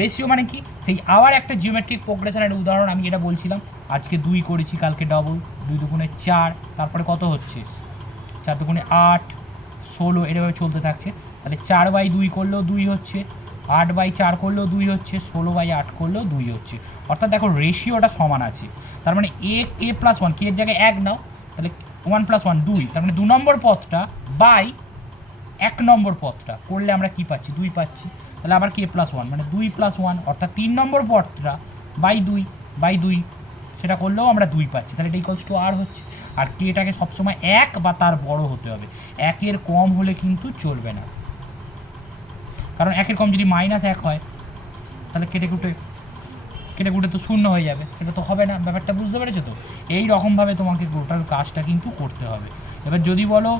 রেশিও মানে কি, সেই আবার একটা জিওমেট্রিক প্রোগ্রেশনের উদাহরণ আমি যেটা বলছিলাম, আজকে 2 করেছি, কালকে ডবল, 2 দুগুণে 4, তারপরে কত হচ্ছে 4 দুগুণে 8, 16, এভাবে চলতে থাকছে। তাহলে 4/2 করলেও 2 হচ্ছে, 8/4 করলেও 2 হচ্ছে, 16/8 করলেও 2 হচ্ছে। অর্থাৎ দেখো রেশিওটা সমান আছে। তার মানে কে প্লাস 1, কে এর জায়গায় 1 নাও, তাহলে 1 + 1 2, তার মানে 2 নম্বর পদটা বাই 1 নম্বর পদটা করলে আমরা কি পাচ্ছি, 2 পাচ্ছি। তাহলে আবার কে প্লাস 1 মানে 2 + 1, অর্থাৎ 3 নম্বর পদটা বাই 2 সেটা করলেও আমরা 2 পাচ্ছি। তাহলে এটা ইকুয়ালস টু আর হচ্ছে। আর কেটাকে সবসময় 1 বা তার বড় হতে হবে, 1-এর কম হলে কিন্তু চলবে না, কারণ 1-এর কম যদি -1 হয় তাহলে কেটে কুটে তো 0 হয়ে যাবে, সেটা তো হবে না। ব্যাপারটা বুঝতে পেরেছো তো? এই রকমভাবে তোমাকে টোটাল কাজটা কিন্তু করতে হবে। এবার যদি বলো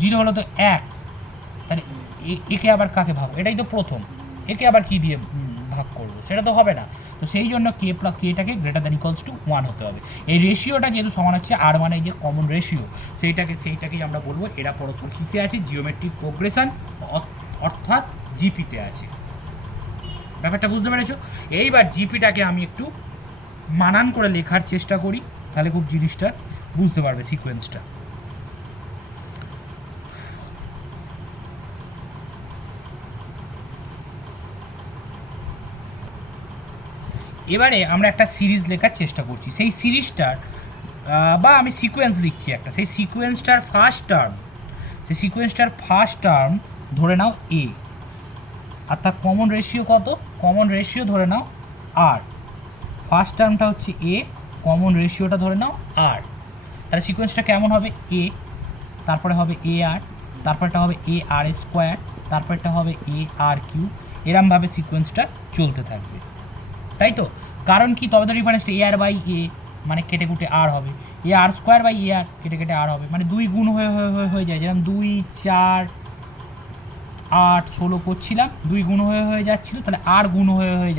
0 হলো তো 1, তাহলে একে আবার কাকে ভাগ, এটাই তো প্রথম, একে আবার কি দিয়ে ভাগ করবো, সেটা তো হবে না। তো সেই জন্য কেটাকে >1 হতে হবে। এই রেশিওটা যেহেতু সমান হচ্ছে আর মানে যে কমন রেশিও, সেইটাকেই আমরা বলবো এরা পরস্পর কিসে আছে, জিওমেট্রিক প্রোগ্রেশন অর্থাৎ জিপিতে আছে। ব্যাপারটা বুঝতে পেরেছো? এইবার জিপিটাকে আমি একটু মানান করে লেখার চেষ্টা করি, তাহলে খুব জিনিসটা বুঝতে পারবে সিকোয়েন্সটা। এবারে আমরা একটা সিরিজ লেখার চেষ্টা করছি, সেই সিরিজটার বা আমি সিকোয়েন্স লিখছি একটা, সেই সিকোয়েন্সটার ফার্স্ট টার্ম ধরে নাও এ, অর্থাৎ কমন রেশিও কত, কমন রেশিও ধরে নাও আর, ফার্স্ট টার্মটা হচ্ছে এ, কমন রেশিওটা ধরে নাও আর। তাহলে সিকোয়েন্সটা কেমন হবে, এ, তারপরে হবে এ আর, তারপরটা হবে এ আর স্কোয়ার, তারপরটা হবে এ আর কিউ, এরমভাবে সিকোয়েন্সটা চলতে থাকবে, তাই তো? কারণ কি, তবে তো ডিফারেন্সটা এ আর বাই এ মানে কেটে কুটে আর হবে, এ আর স্কোয়ার বাই এ আর কেটে আর হবে, মানে 2 গুণ হয়ে যায়, যেরকম 2, 4, 8, 16 করছিলাম, 2 গুণ হয়ে যাচ্ছিলো, তাহলে আর গুণ হয়ে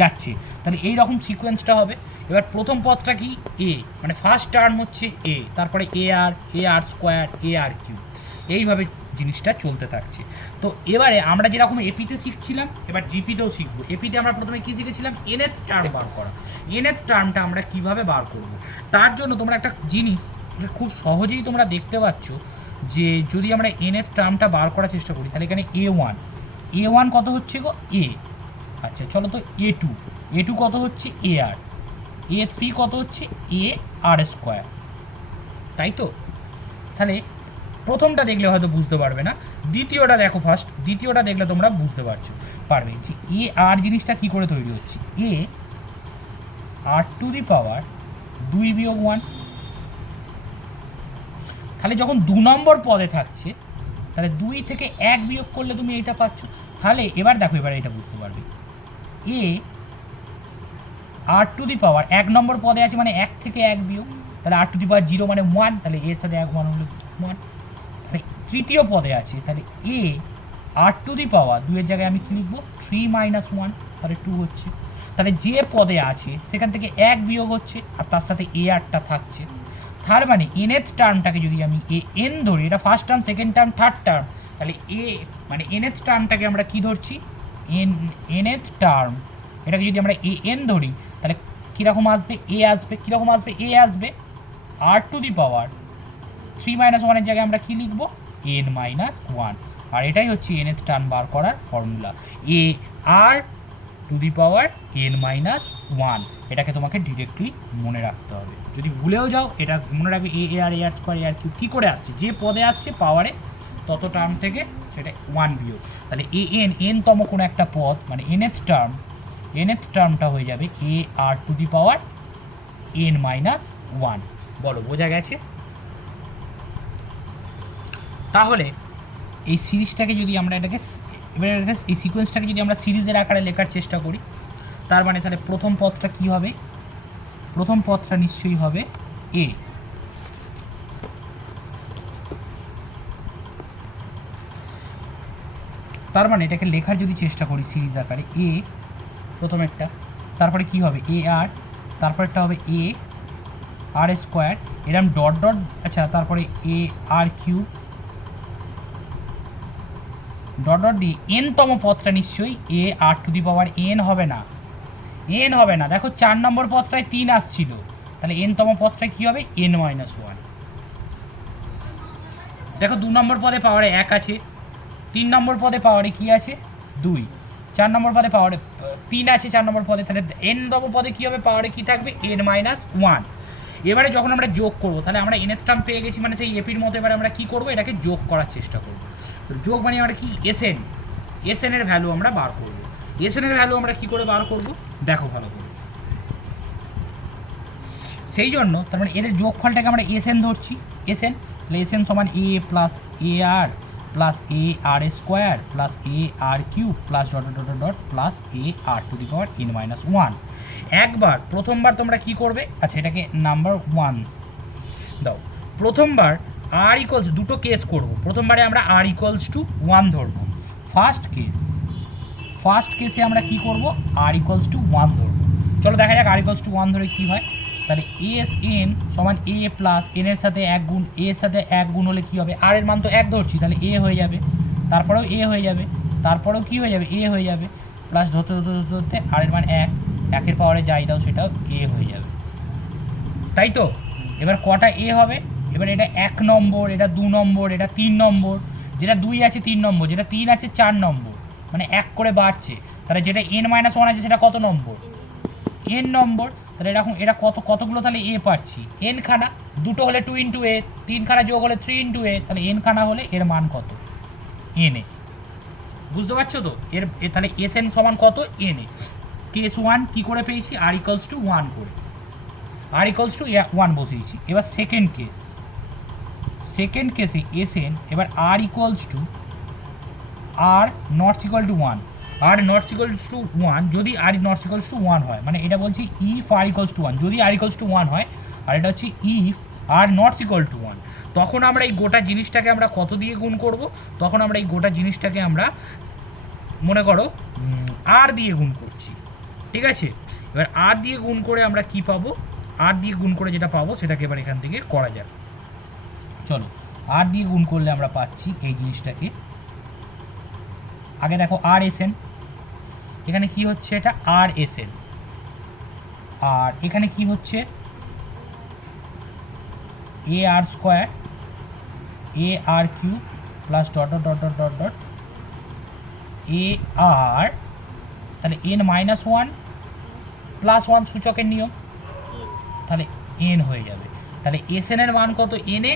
যাচ্ছে, তাহলে এই রকম সিকোয়েন্সটা হবে। এবার প্রথম পদটা কি, এ, মানে ফার্স্ট টার্ম হচ্ছে এ, তারপরে এ r square, a r Q, এইভাবে জিনিসটা চলতে থাকছে। তো এবারে আমরা যেরকম এপিতে শিখছিলাম, এবার জিপিতেও শিখবো। এপিতে আমরা প্রথমে কী শিখেছিলাম, nth টার্ম বার করা। nth টার্মটা আমরা কিভাবে বার করব, তার জন্য তোমরা একটা জিনিস খুব সহজেই তোমরা দেখতে পাচ্ছ, যে যদি আমরা nth টার্মটা বার করার চেষ্টা করি, তাহলে এখানে a1 কত হচ্ছে গো, এ, আচ্ছা চলো তো a2 কত হচ্ছে এ আর, a3 কত হচ্ছে এ আর স্কোয়ার, তাই তো? তাহলে প্রথমটা দেখলে হয়তো বুঝতে পারবে না, দ্বিতীয়টা দেখো ফার্স্ট, দ্বিতীয়টা দেখলে তোমরা বুঝতে পারবে যে এ আর জিনিসটা কি করে তৈরি হচ্ছে, এ r⁴ 2 - 1। তাহলে যখন 2 নম্বর পদে থাকছে, তাহলে 2 থেকে 1 বিয়োগ করলে তুমি এইটা পাচ্ছ। তাহলে এবার দেখো, এবার এটা বুঝতে পারবে, এ r⁴ 1 নম্বর পদে আছে মানে 1 থেকে 1 বিয়োগ, তাহলে r⁴ 0 মানে 1, তাহলে এর সাথে 1 1 হলে 1। তাহলে তৃতীয় পদে আছে, তাহলে এ r⁴ 2 এর জায়গায় আমি কি লিখবো, 3 - 1, তাহলে 2 হচ্ছে। তাহলে যে পদে আছে সেখান থেকে 1 বিয়োগ হচ্ছে, আর তার সাথে এ আরটা থাকছে। তার মানে nth টার্মটাকে যদি আমি এন ধরি, এটা first term, second term, third term, তাহলে এ মানে nth টার্মটাকে আমরা কি ধরছি, nth টার্ম, এটাকে যদি আমরা এন ধরি, তাহলে কীরকম আসবে, কীরকম আসবে, r⁴ 3 - 1 এর জায়গায় আমরা কি লিখবো, n - 1। আর এটাই হচ্ছে nth টার্ম বার করার ফর্মুলা, r⁴n - 1। এটাকে তোমাকে ডিরেক্টলি মনে রাখতে হবে, যদি ভুলেও যাও এটা মনে রাখবে, এ r square, a r Q কী করে আসছে, যে পদে আসছে পাওয়ারে তত টার্ম থেকে সেটা 1 বিয়োগ, তাহলে n তম কোনো একটা পদ মানে nth টার্মটা হয়ে যাবে ar⁴n - 1। বলো, বোঝা গেছে? তাহলে এই সিরিজটাকে যদি আমরা এই সিকোয়েন্সটাকে যদি আমরা সিরিজের আকারে লেখার চেষ্টা করি, তার মানে তাহলে প্রথম পদটা কি হবে, প্রথম পদটা নিশ্চয়ই হবে এ, তার মানে এটাকে লেখার যদি চেষ্টা করি সিরিজ আকারে, এ প্রথম একটা, তারপরে কি হবে এ আর, তারপরেরটা হবে এ আর স্কোয়ার, এরম ডট, আচ্ছা তারপরে এ আর কিউ, ডট ডট দিয়ে এনতম পদটা নিশ্চয়ই এ r to the power N হবে না, এন হবে না। দেখো 4 নম্বর পদটায় 3 আসছিল, তাহলে এনতম পদটা কী হবে এন মাইনাস ওয়ান। দেখো 2 নম্বর পদে পাওয়ারে 1 আছে, 3 নম্বর পদে পাওয়ারে কী আছে 2, 4 নম্বর পদে পাওয়ারে 3 আছে 4 নম্বর পদে, তাহলে এনতম পদে কী হবে পাওয়ারে কী থাকবে এন মাইনাস ওয়ান। এবারে যখন আমরা যোগ করবো তাহলে আমরা এনের টার্ম পেয়ে গেছি, মানে সেই এপির মতো এবারে আমরা কী করবো এটাকে যোগ করার চেষ্টা করবো। তো যোগ মানে আমরা কি এসএন, এসএনের ভ্যালু আমরা বার করবো। এসএনের ভ্যালু আমরা কী করে বার করবো দেখো ভালো করে। সেই জন্য তার মানে এদের যোগফলটাকে আমরা এসএন ধরছি, এসএন, তাহলে এসএন সমান a plus a r plus a r square plus a r cube plus dot dot dot plus a r to the power n minus one. একবার প্রথমবার তোমরা কি করবে, আচ্ছা এটাকে নাম্বার ওয়ান দাও। প্রথমবার আর ইকুয়ালস, দুটো কেস করব, প্রথমবারে আমরা আর ইকুয়ালস টু ওয়ান ধরবো। ফার্স্ট কেসে আমরা কি করব আর ইকুয়ালস টু ওয়ান ধরবো। চলো দেখা যাক আর ইকুয়ালস টু ওয়ান ধরে কী হয়। তাহলে এস এন সমান এ প্লাস এনের সাথে 1 গুণ, এর সাথে 1 গুণ হলে কী হবে, আর এর মান তো 1 ধরছি, তাহলে এ হয়ে যাবে, তারপরেও এ হয়ে যাবে, তারপরেও কী হয়ে যাবে এ হয়ে যাবে, প্লাস ধরতে ধরতে ধরতে ধরতে আর এর মান 1, 1-এর পাওয়ারে যাই দাও সেটাও এ হয়ে যাবে, তাই তো। এবার কটা এ হবে, এবার এটা 1 নম্বর, এটা 2 নম্বর, এটা 3 নম্বর, যেটা 2 আছে 3 নম্বর, যেটা 3 আছে 4 নম্বর, মানে 1 করে বাড়ছে। তাহলে যেটা এন মাইনাস ওয়ান আছে সেটা কত নম্বর এন নম্বর। তাহলে এরকম এটা কতগুলো তাহলে এ পাচ্ছি এন খানা, দুটো হলে 2 ইন্টু এ, 3 খানা যোগ হলে 3 ইন্টু এ, তাহলে এন খানা হলে এর মান কত এন এ। বুঝতে পারছো তো তাহলে এস এন সমান কত এন এ। কেস ওয়ান কী করে পেয়েছি আর ইকুয়ালস টু ওয়ান করে, আর ইকুয়ালস টু ওয়ান বসিয়েছি। এবার সেকেন্ড কেসে এস এন এবার r equals to r not equal to one, r not equals to one যদি r not equals to one হয়, মানে এটা বলছি if r equals to one, যদি আর ইকুয়ালস টু ওয়ান হয়, আর এটা হচ্ছে if r not equal to one. তখন আমরা এই গোটা জিনিসটাকে আমরা কত দিয়ে গুণ করব, তখন আমরা এই গোটা জিনিসটাকে আমরা মনে করো আর দিয়ে গুণ করছি, ঠিক আছে। এবার আর দিয়ে গুণ করে আমরা কি পাবো, আর দিয়ে গুণ করে যেটা পাবো সেটাকে এবার এখান থেকে করা যাবে। চলো আর দিয়ে গুণ করলে আমরা পাচ্ছি এই জিনিসটাকে, আগে দেখো আর এস এন, এখানে কি হচ্ছে এটা আর এস এন, আর এখানে কি হচ্ছে a r square a r cube plus dot dot dot dot dot dot a r, তাহলে n minus one plus one সূচকের নিয়ম, তাহলে এন হয়ে যাবে। তাহলে এস এনের মান কত N A,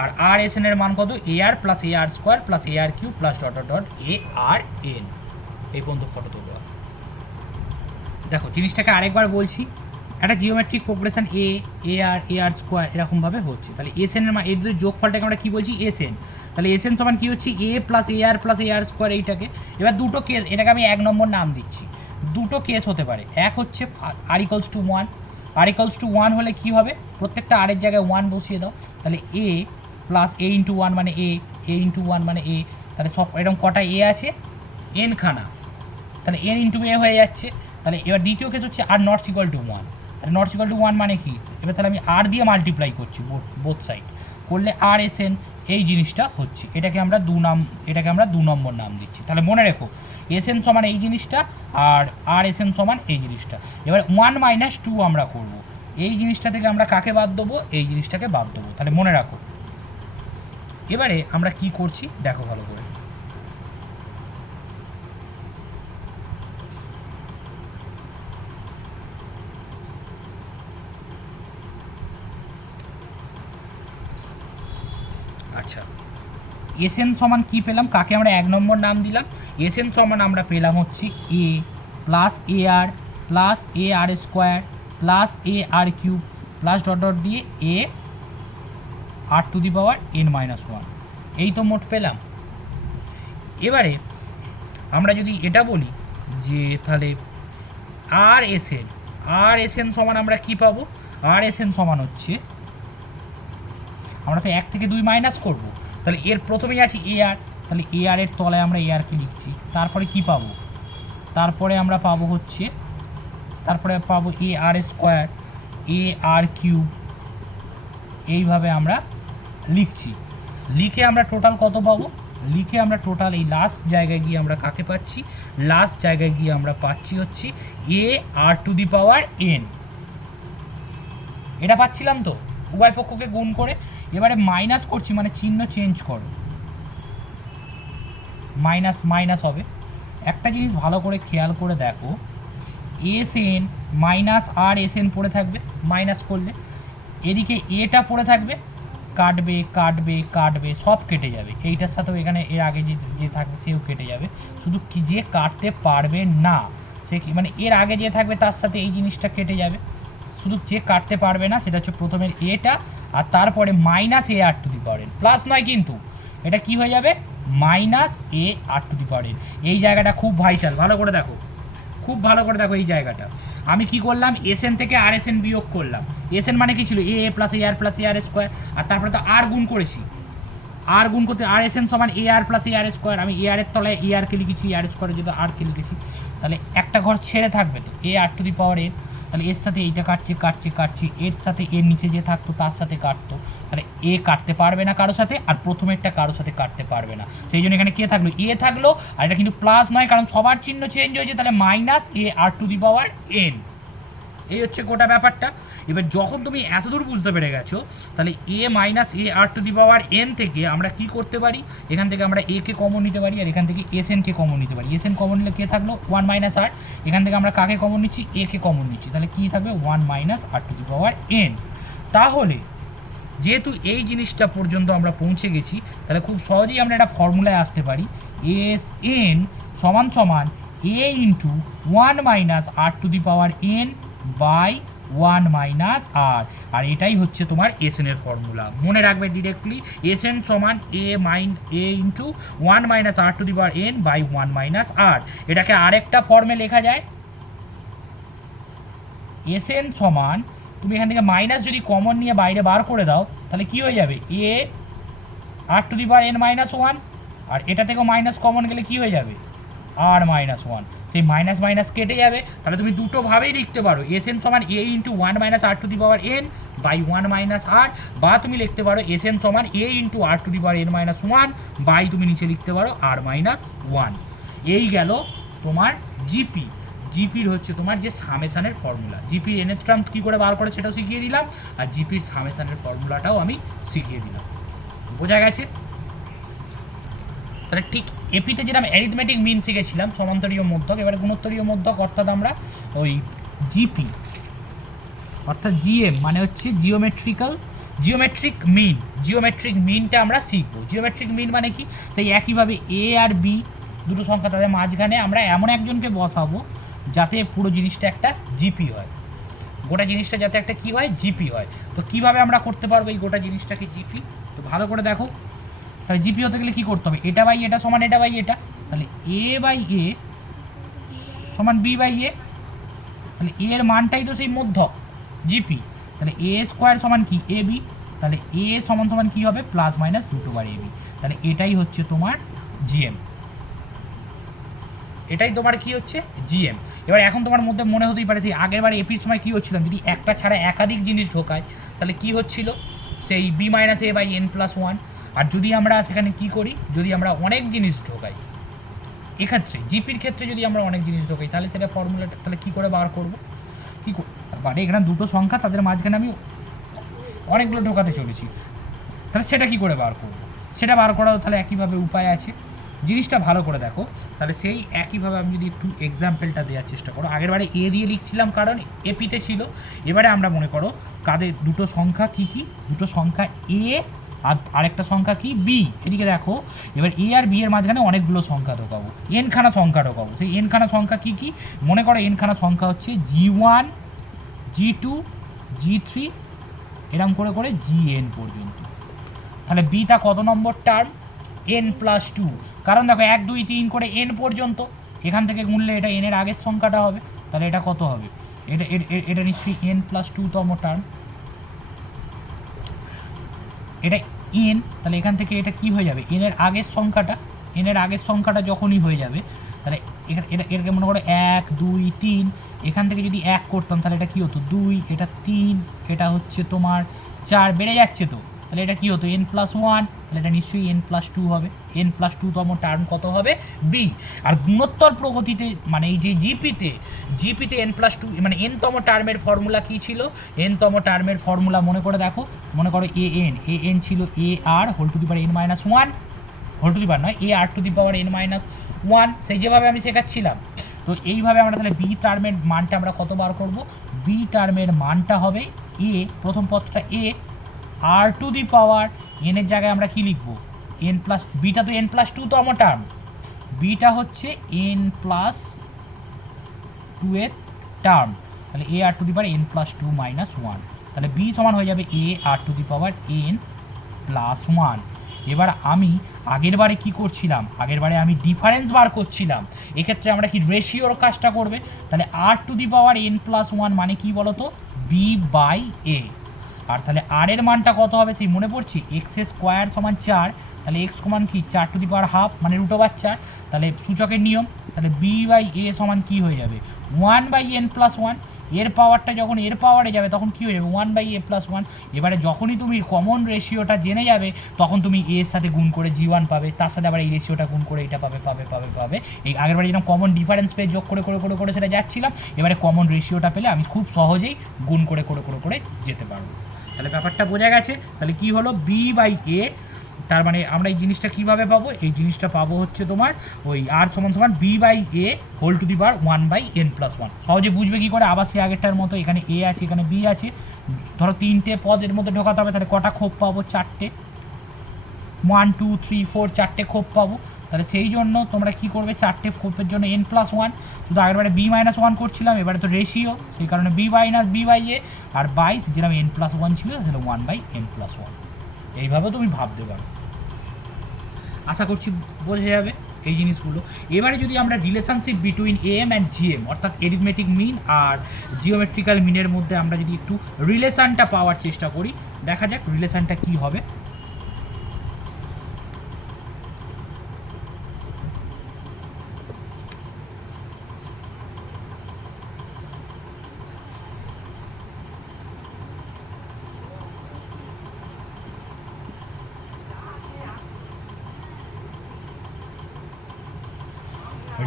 R R S এনের মান কত a r plus a r square plus a r cube plus dot dot dot a r n. এই পর্যন্ত ফটো তোলা। দেখো জিনিসটাকে আরেকবার বলছি, একটা geometric progression a r square এরকমভাবে হচ্ছে। তাহলে এস এনের মান এর যোগফলটাকে আমরা কী বলছি এস এন, তাহলে এস এন সমান কী হচ্ছে a plus a r square এইটাকে। এবার দুটো কেস, এটাকে আমি 1 নম্বর নাম দিচ্ছি। দুটো কেস হতে পারে, এক হচ্ছে r equals to one, r equals to one হলে কী হবে প্রত্যেকটা আরের জায়গায় ওয়ান বসিয়ে দাও, তাহলে a plus A into one মানে এ ইন্টু ওয়ান মানে এ, তাহলে সব এরকম কটা এ আছে এন খানা, তাহলে এন ইন্টু এ হয়ে যাচ্ছে। তাহলে এবার দ্বিতীয় কেস হচ্ছে আর নট ইকুয়াল টু ওয়ান, তাহলে নট ইকুয়াল টু ওয়ান মানে কি, এবার তাহলে আমি আর দিয়ে মাল্টিপ্লাই করছি বোথ সাইড, করলে আর এস এন এই জিনিসটা হচ্ছে, এটাকে আমরা দু নম্বর নাম দিচ্ছি। তাহলে মনে রেখো এস এন সমান এই জিনিসটা আর এস এন সমান এই জিনিসটা। এবার 1 মাইনাস 2 আমরা করব, এই জিনিসটা থেকে আমরা কাকে বাদ দেবো এই জিনিসটাকে বাদ দেবো, তাহলে মনে রাখো। এবারে আমরা কি করছি দেখো ভালো করে, আচ্ছা এস এন সমান কী পেলাম, কাকে আমরা 1 নম্বর নাম দিলাম, এস এন সমান আমরা পেলাম হচ্ছে a plus a r square plus a r cube plus dot dot দিয়ে a r to the power n minus one, এই তো মোট পেলাম। এবারে আমরা যদি এটা বলি যে তাহলে আর এস এন সমান আমরা কী পাবো, আর এস এন সমান হচ্ছে আমরা তো 1 থেকে 2 মাইনাস করবো, তাহলে এর প্রথমেই আছে এ আর, তাহলে এ আর এর তলায় আমরা এ আরকে লিখছি। তারপরে কি পাবো, তারপরে আমরা পাবো হচ্ছে a r square a r cube, এইভাবে আমরা লিখছি। লিখে আমরা টোটাল কত পাবো লিখে আমরা টোটাল এই লাস্ট জায়গায় গিয়ে আমরা কাকে পাচ্ছি, লাস্ট জায়গায় গিয়ে আমরা পাচ্ছি হচ্ছে a r to the power N, এটা পাচ্ছিলাম তো উভয় পক্ষকে গুণ করে। এবারে মাইনাস করছি মানে চিহ্ন চেঞ্জ করো, মাইনাস মাইনাস হবে। একটা জিনিস ভালো করে খেয়াল করে দেখো, এস এন মাইনাস আর এস এন পড়ে থাকবে মাইনাস করলে, এদিকে এটা পড়ে থাকবে, কাটবে কাটবে কাটবে সব কেটে যাবে, এইটার সাথেও এখানে এর আগে যে থাকবে সেও কেটে যাবে, শুধু কি যে কাটতে পারবে না সে কি মানে এর আগে যে থাকবে তার সাথে এই জিনিসটা কেটে যাবে, শুধু যে কাটতে পারবে না সেটা হচ্ছে প্রথমের এটা, আর তারপরে minus a r to the power n, plus নয় কিন্তু এটা কি হয়ে যাবে minus a r to the power n. এই জায়গাটা খুব ভাইটাল, ভালো করে দেখো, খুব ভালো করে দেখো এই জায়গাটা। আমি কি করলাম, এস এন থেকে আর এস এন বিয়োগ করলাম। এস এন মানে কি ছিল এ plus a r plus a r square, আর তারপরে তো আর গুণ করেছি, আর গুণ করতে আর এস এন সমান এ r plus a r square, আমি এ আর এর তলায় এ আরকে লিখেছি, এ আর স্কোয়ারে যেহেতু আরকে লিখেছি, তাহলে একটা ঘর ছেড়ে থাকবে তো এ r to the power n, তাহলে এর সাথে এইটা কাটছে কাটছে কাটছে, এর সাথে এর নিচে যে থাকতো তার সাথে কাটতো, তাহলে এ কাটতে পারবে না কারোর সাথে, আর প্রথমেরটা কারোর সাথে কাটতে পারবে না, সেই জন্য এখানে কে থাকলো এ থাকলো, আর এটা কিন্তু প্লাস নয় কারণ সবার চিহ্ন চেঞ্জ হয়েছে, তাহলে minus a r to the power n. এই হচ্ছে গোটা ব্যাপারটা। এবার যখন তুমি এতদূর বুঝতে পেরে গেছো, তাহলে a minus a r to the power n থেকে আমরা কি করতে পারি, এখান থেকে আমরা এ কে কমন নিতে পারি, আর এখান থেকে এস এনকে কমন নিতে পারি। এস এন কমন নিলে কে থাকলো ওয়ান মাইনাস আর, এখান থেকে আমরা কাকে কমন নিচ্ছি এ কে কমন নিচ্ছি, তাহলে কী থাকবে one minus r to the power n. তাহলে যেহেতু এই জিনিসটা পর্যন্ত আমরা পৌঁছে গেছি, তাহলে খুব সহজেই আমরা একটা ফর্মুলায় আসতে পারি, এস এন সমান সমান a into one minus r to the power n by one minus r, আর এটাই হচ্ছে তোমার এস এন এর ফর্মুলা। মনে রাখবে ডিরেক্টলি এস এন সমান a into one minus r to the power n by one minus r. এটাকে আরেকটা ফর্মে লেখা যায়, এস এন সমান, তুমি এখান থেকে মাইনাস যদি কমন নিয়ে বাইরে বার করে দাও তাহলে কি হয়ে যাবে a r to the power n minus one, আর এটা থেকেও মাইনাস কমন গেলে কি হয়ে যাবে আর মাইনাস ওয়ান, সেই মাইনাস মাইনাস কেটে যাবে। তাহলে তুমি দুটোভাবেই লিখতে পারো, এস এন সমান a into one minus r to the power n by one minus r, বা তুমি লিখতে পারো এস এন সমান a into r to the power n minus one by তুমি নিচে লিখতে পারো আর মাইনাস ওয়ান। এই গেল তোমার জিপি। জিপির হচ্ছে তোমার যে সামেশানের ফর্মুলা, জিপির এনের টার্ম কী করে বার করে সেটাও শিখিয়ে দিলাম, আর জিপির সামেশানের ফর্মুলাটাও আমি শিখিয়ে দিলাম। বোঝা গেছে? তাহলে ঠিক এপিতে যেরকম অ্যারিথমেটিক মিন শিখেছিলাম সমান্তরীয় মধ্যক, এবারে গুণোত্তরীয় মধ্যক অর্থাৎ আমরা ওই জিপি অর্থাৎ জিএম মানে হচ্ছে জিওমেট্রিক মিন, জিওমেট্রিক মিনটা আমরা শিখবো। জিওমেট্রিক মিন মানে কি, সেই একইভাবে এ আর বি দুটো সংখ্যা তাদের মাঝখানে আমরা এমন একজনকে বসাবো যাতে পুরো জিনিসটা একটা জিপি হয়, গোটা জিনিসটা যাতে একটা কি হয় জিপি হয়। তো কিভাবে আমরা করতে পারবো এই গোটা জিনিসটাকে জিপি, তো ভালো করে দেখো। তাহলে জিপি হতে গেলে কী করতে হবে, এটা বাই এটা সমান এটা বাই এটা, তাহলে এ বাই এ সমান বি বাই এ, তাহলে এ এর মানটাই তো সেই মধ্যক জিপি, তাহলে এ স্কোয়ার সমান কি এ বি, তাহলে এ সমান সমান কী হবে প্লাস মাইনাস দুটো বার এ বি, তাহলে এটাই হচ্ছে তোমার জিএম, এটাই তোমার কি হচ্ছে জিএম। এবার এখন তোমার মধ্যে মনে হতেই পারে সেই আগের বার এপির সময় কী হচ্ছিলাম, যদি একটা ছাড়া একাধিক জিনিস ঢোকায় তাহলে কি হচ্ছিল সেই b minus a by n plus one. আর যদি আমরা সেখানে কি করি, যদি আমরা অনেক জিনিস ঢোকাই, এক্ষেত্রে জিপির ক্ষেত্রে যদি আমরা অনেক জিনিস ঢোকাই তাহলে সেটা ফর্মুলাটা তাহলে কী করে বার করবো, কী মানে এখানে দুটো সংখ্যা তাদের মাঝখানে আমি অনেকগুলো ঢোকাতে চলেছি, তাহলে সেটা কী করে বার করবো, সেটা বার করাও তাহলে একইভাবে উপায় আছে। জিনিসটা ভালো করে দেখো, তাহলে সেই একইভাবে আমি যদি একটু এক্সাম্পলটা দেওয়ার চেষ্টা করো, আগের বারে এ দিয়ে লিখছিলাম কারণ এপিতে ছিল, এবারে আমরা মনে করো কাদের দুটো সংখ্যা কী কী, দুটো সংখ্যা এ আর আরেকটা সংখ্যা কি বি, এদিকে দেখো এবার এ আর বি এর মাঝখানে অনেকগুলো সংখ্যা ঢোকাবো, এনখানা সংখ্যা ঢোকাবো, সেই এনখানা সংখ্যা কী কী মনে করো, এনখানা সংখ্যা হচ্ছে G1 G2 G3 এরকম করে করে GN পর্যন্ত। তাহলে বিটা কত নম্বর টার্ম n+2, কারণ দেখো 1 2 3 করে n পর্যন্ত, এখান থেকে গুনলে এটা n এর আগের সংখ্যাটা হবে, তাহলে এটা কত হবে, এটা নিশ্চয়ই n+2তম টার্ম, এটা n, তাহলে এখান থেকে এটা কি হয়ে যাবে n এর আগের সংখ্যাটা যখনই হয়ে যাবে তাহলে এটাকে মনে করো 1 2 3, এখান থেকে যদি 1 করতাম তাহলে এটা কি হতো 2, এটা 3, এটা হচ্ছে তোমার 4, বেড়ে যাচ্ছে তো তাহলে এটা কী হতো n+1, তাহলে এটা নিশ্চয়ই n+2 হবে। n+2তম টার্ম কত হবে? বি। আর গুণোত্তর প্রগতিতে মানে এই যে জিপিতে n+2 মানে nতম টার্মের ফর্মুলা কী ছিল? nতম টার্মের ফর্মুলা মনে করে দেখো, মনে করো an ছিল ar whole to the power n-1, whole to the power নয় ar two the power n-1, সেই যেভাবে আমি শেখাচ্ছিলাম। তো এইভাবে আমরা তাহলে বি টার্মের মানটা আমরা কত বার করব? বি টার্মের মানটা হবে প্রথম পদটা আর টু দি পাওয়ার এনের জায়গায় আমরা কি লিখব? বিটা তো n+2 তো আমার টার্ম, বিটা হচ্ছে n+2 এর টার্ম, তাহলে আর টু দি পাওয়ার n+2 - 1, তাহলে বি সমান হয়ে যাবে আর টু দি পাওয়ার n+1। এবার আমি আগের বারে কী করছিলাম? আগের বারে আমি ডিফারেন্স বার করছিলাম, এক্ষেত্রে আমরা কি রেশিওর কাজটা করবে। তাহলে আর টু দি পাওয়ার n+1 মানে কি বলো তো? b/a। আর তাহলে আর এর মানটা কত হবে সেই মনে পড়ছি? x² = 4, তাহলে x সমান কি 4 টু দি পাওয়ার হাফ মানে √4, তাহলে সূচকের নিয়ম, তাহলে b/a সমান কি হয়ে যাবে? 1/n+1। এর পাওয়ারটা যখন এর পাওয়ারে যাবে তখন কী হয়ে যাবে? 1/a+1। এবারে যখনই তুমি কমন রেশিওটা জেনে যাবে তখন তুমি এর সাথে গুণ করে g1 পাবে, তার সাথে আবার এই রেশিওটা গুণ করে এটা পাবে। এই আগের বারে যেরকম কমন ডিফারেন্স পেয়ে যোগ করে সেটা যাচ্ছিলাম, এবারে কমন রেশিওটা পেলে আমি খুব সহজেই গুণ করে যেতে পারবো। তাহলে ব্যাপারটা বোঝা গেছে। তাহলে কি হলো? b/a, তার মানে আমরা এই জিনিসটা কীভাবে পাবো? এই জিনিসটা পাবো হচ্ছে তোমার ওই আর সমান b/a whole to the power 1/n+1। সহজে বুঝবে কী করে? আবার সে আগেরটার মতো এখানে a আছে, এখানে b আছে, ধরো 3টে পদ এর মধ্যে ঢোকাতে হবে, তাহলে কটা খোপ পাবো? 4টে। 1 2 3 4 4টে খোপ পাবো। তাহলে সেই জন্য তোমরা কি করবে? 4টে খোপের জন্য n+1, শুধু আগেরবারে b-1 করছিলাম, এবারে তো রেশিও, সেই কারণে b/a, আর বাই যেরকম n+1 ছিল তাহলে 1/n+1। এইভাবে তুমি ভাবতে পারো। আশা করছি বোঝা যাবে এই জিনিসগুলো। এবারে যদি আমরা relationship between am and gm অর্থাৎ এরিথমেটিক মিন আর জিওমেট্রিক্যাল মিনের মধ্যে আমরা যদি একটু রিলেশনটা পাওয়ার চেষ্টা করি, দেখা যাক রিলেশনটা কী হবে।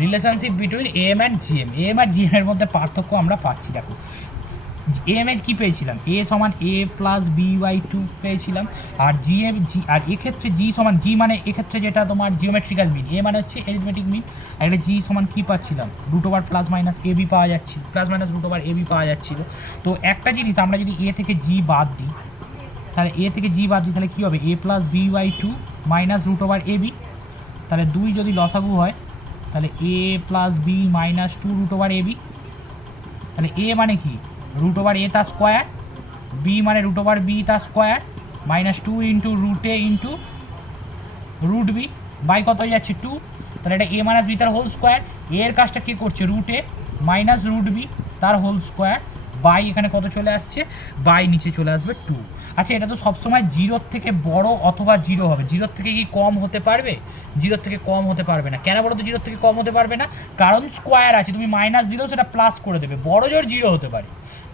Relationship between m and GM, m আর জিএম এর মধ্যে পার্থক্য আমরা পাচ্ছি। দেখো এম এর কী পেয়েছিলাম? a সমান a+b/2 পেয়েছিলাম, আর আর এক্ষেত্রে জি সমান জি মানে এক্ষেত্রে যেটা তোমার জিওমেট্রিক্যাল মিন, এ মানে হচ্ছে এরিথমেটিক মিন, আর এটা জি সমান কী পাচ্ছিলাম? √+-ab পাওয়া যাচ্ছিল, +-√ab পাওয়া যাচ্ছিল। তো একটা জিনিস আমরা যদি a থেকে g বাদ দিই, তাহলে তাহলে কী হবে? a+b/2 - √ab, তাহলে 2 যদি লসাগু হয় তাহলে a+b - 2√ab, তাহলে a মানে কি? √a তার স্কোয়ার, b মানে √b তার স্কোয়ার, -2 × √a × √b, বাই কত হয়ে যাচ্ছে? 2। তাহলে এটা a - b তার হোল স্কোয়ার, এর কাজটা কে করছে? √a -√b তার হোল স্কোয়ার, বাই এখানে কত চলে আসছে? বাই নিচে চলে আসবে 2। আচ্ছা, এটা তো সবসময় 0 থেকে বড় অথবা 0 হবে, 0 থেকে কি কম হতে পারবে? 0 থেকে কম হতে পারবে না। কেন বলো তো 0 থেকে কম হতে পারবে না? কারণ স্কোয়ার আছে, তুমি মাইনাস দিলেও সেটা প্লাস করে দেবে, বড় জোর 0 হতে পারে।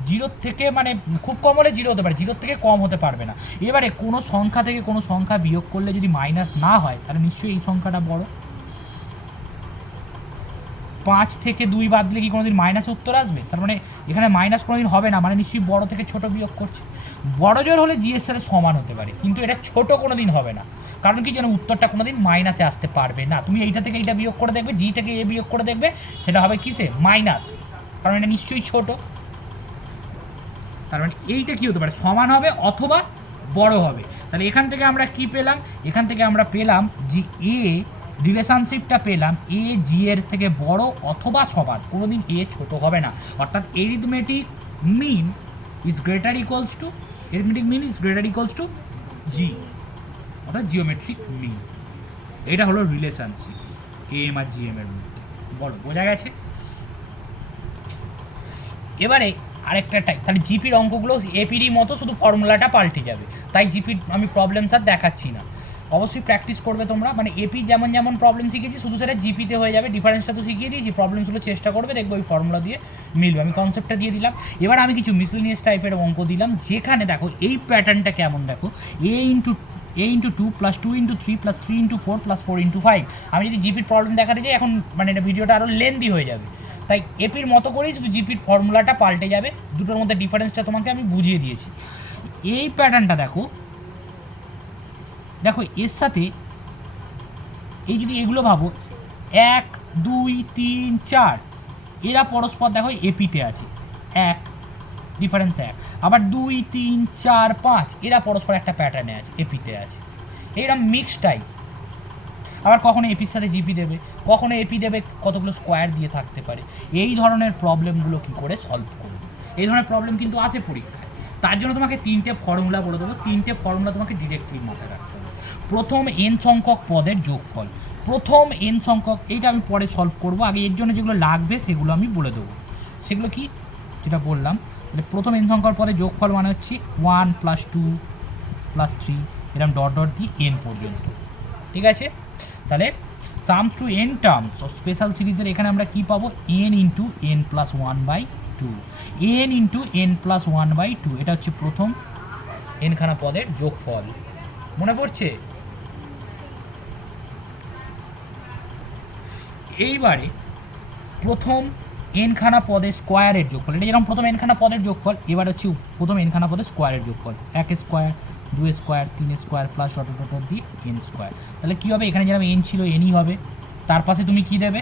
0 থেকে মানে খুব কম হলে 0 হতে পারে, 0 থেকে কম হতে পারবে না। এবারে কোনো সংখ্যা থেকে কোনো সংখ্যা বিয়োগ করলে যদি মাইনাস না হয় তাহলে নিশ্চয়ই এই সংখ্যাটা বড়। 5 থেকে 2 বাদ দিলে কি কোনোদিন মাইনাসে উত্তর আসবে? তার মানে এখানে মাইনাস কোনোদিন হবে না, মানে নিশ্চয়ই বড় থেকে ছোট বিয়োগ করছে। বড় জোর হলে জি এর সাথে সমান হতে পারে, কিন্তু এটা ছোট কোনোদিন হবে না। কারণ কি যেন উত্তরটা কোনোদিন মাইনাসে আসতে পারবে না। তুমি এইটা থেকে এইটা বিয়োগ করে দেখবে, জি থেকে এ বিয়োগ করে দেখবে, সেটা হবে কিসে? মাইনাস, কারণ এটা নিশ্চয়ই ছোট। তার মানে এইটা কী হতে পারে? সমান হবে অথবা বড় হবে। তাহলে এখান থেকে আমরা কি পেলাম? এখান থেকে আমরা পেলাম যে এ রিলেশনশিপটা পেলাম এ জি এর থেকে বড় অথবা সমান, কোনোদিন এ ছোট হবে না। অর্থাৎ arithmetic mean is greater equals to g, অর্থাৎ জিওমেট্রিক মিন। এটা হলো রিলেশনশিপ এম আর জিএম এর মধ্যে। বলো, বোঝা গেছে? এবারে আরেকটা টাইপ, তাহলে জিপির অঙ্কগুলো এপিরই মতো, শুধু ফর্মুলাটা পাল্টে যাবে, তাই জিপির আমি প্রবলেমস আর দেখাচ্ছি না। অবশ্যই প্র্যাকটিস করবে তোমরা, মানে এপি যেমন যেমন প্রবলেম শিখেছি শুধু সেটা জিপিতে হয়ে যাবে, ডিফারেন্সটা তো শিখিয়ে দিয়েছি, প্রবলেমসগুলো চেষ্টা করবে, দেখবো ওই ফর্মুলা দিয়ে মিলবে। আমি কনসেপ্টটা দিয়ে দিলাম, এবার আমি কিছু মিসলেনিয়াস টাইপের অঙ্ক দিলাম, যেখানে দেখো এই প্যাটার্নটা কেমন, দেখো a into 2 plus 2 into 3 plus 3 into 4 plus 4 into 5। আমি যদি জিপির প্রবলেম দেখাতে যাই এখন মানে এটা ভিডিওটা আরও লেন্দি হয়ে যাবে, তাই এপির মতো করেই শুধু জিপির ফর্মুলাটা পাল্টে যাবে, দুটোর মধ্যে ডিফারেন্সটা তোমাকে আমি বুঝিয়ে দিয়েছি। এই প্যাটার্নটা দেখো, দেখো এর সাথে এই যদি এগুলো ভাবো 1 2 3 4 এরা পরস্পর দেখো এপিতে আছে, 1 ডিফারেন্স 1, আবার 2 3 4 5 এরা পরস্পর একটা প্যাটার্নে আছে, এপিতে আছে, এইরকম মিক্স টাইপ। আবার কখনো এপির সাথে জিপি দেবে, কখনো এপি দেবে কতগুলো স্কোয়ার দিয়ে থাকতে পারে। এই ধরনের প্রবলেমগুলো কী করে সলভ করবে, এই ধরনের প্রবলেম কিন্তু আসে পরীক্ষায়। তার জন্য তোমাকে 3টে ফর্মুলা বলে দেবো, 3টে ফর্মুলা তোমাকে ডিরেক্টলি মাথায় রাখতে হবে। প্রথম n সংখ্যক পদের যোগফল, প্রথম n সংখ্যক, এইটা আমি পরে সলভ করব, আগে এর জন্য যেগুলো লাগবে সেগুলো আমি বলে দেবো। সেগুলো কি, যেটা বললাম, প্রথম n সংখ্যক পদের যোগফল মানে হচ্ছে 1 প্লাস 2 প্লাস 3 এরকম ডট ডট দিয়ে n পর্যন্ত, ঠিক আছে। তাহলে sums to n terms of special সিরিজের এখানে আমরা কি পাবো, n into n plus 1/2, n into n plus 1/2, এটা হচ্ছে প্রথম nখানা পদের যোগফল, মনে পড়ছে? এইবারে প্রথম nখানা পদের স্কোয়ারের যোগফল, এটা যেরকম প্রথম nখানা পদের যোগফল, এবার হচ্ছে প্রথম nখানা পদের স্কোয়ারের যোগফল, 1 square 2 square 3 square plus dot dot dot দিয়ে n স্কোয়ার। তাহলে কী হবে, এখানে যেরকম n ছিল nই হবে, তার পাশে তুমি কি দেবে,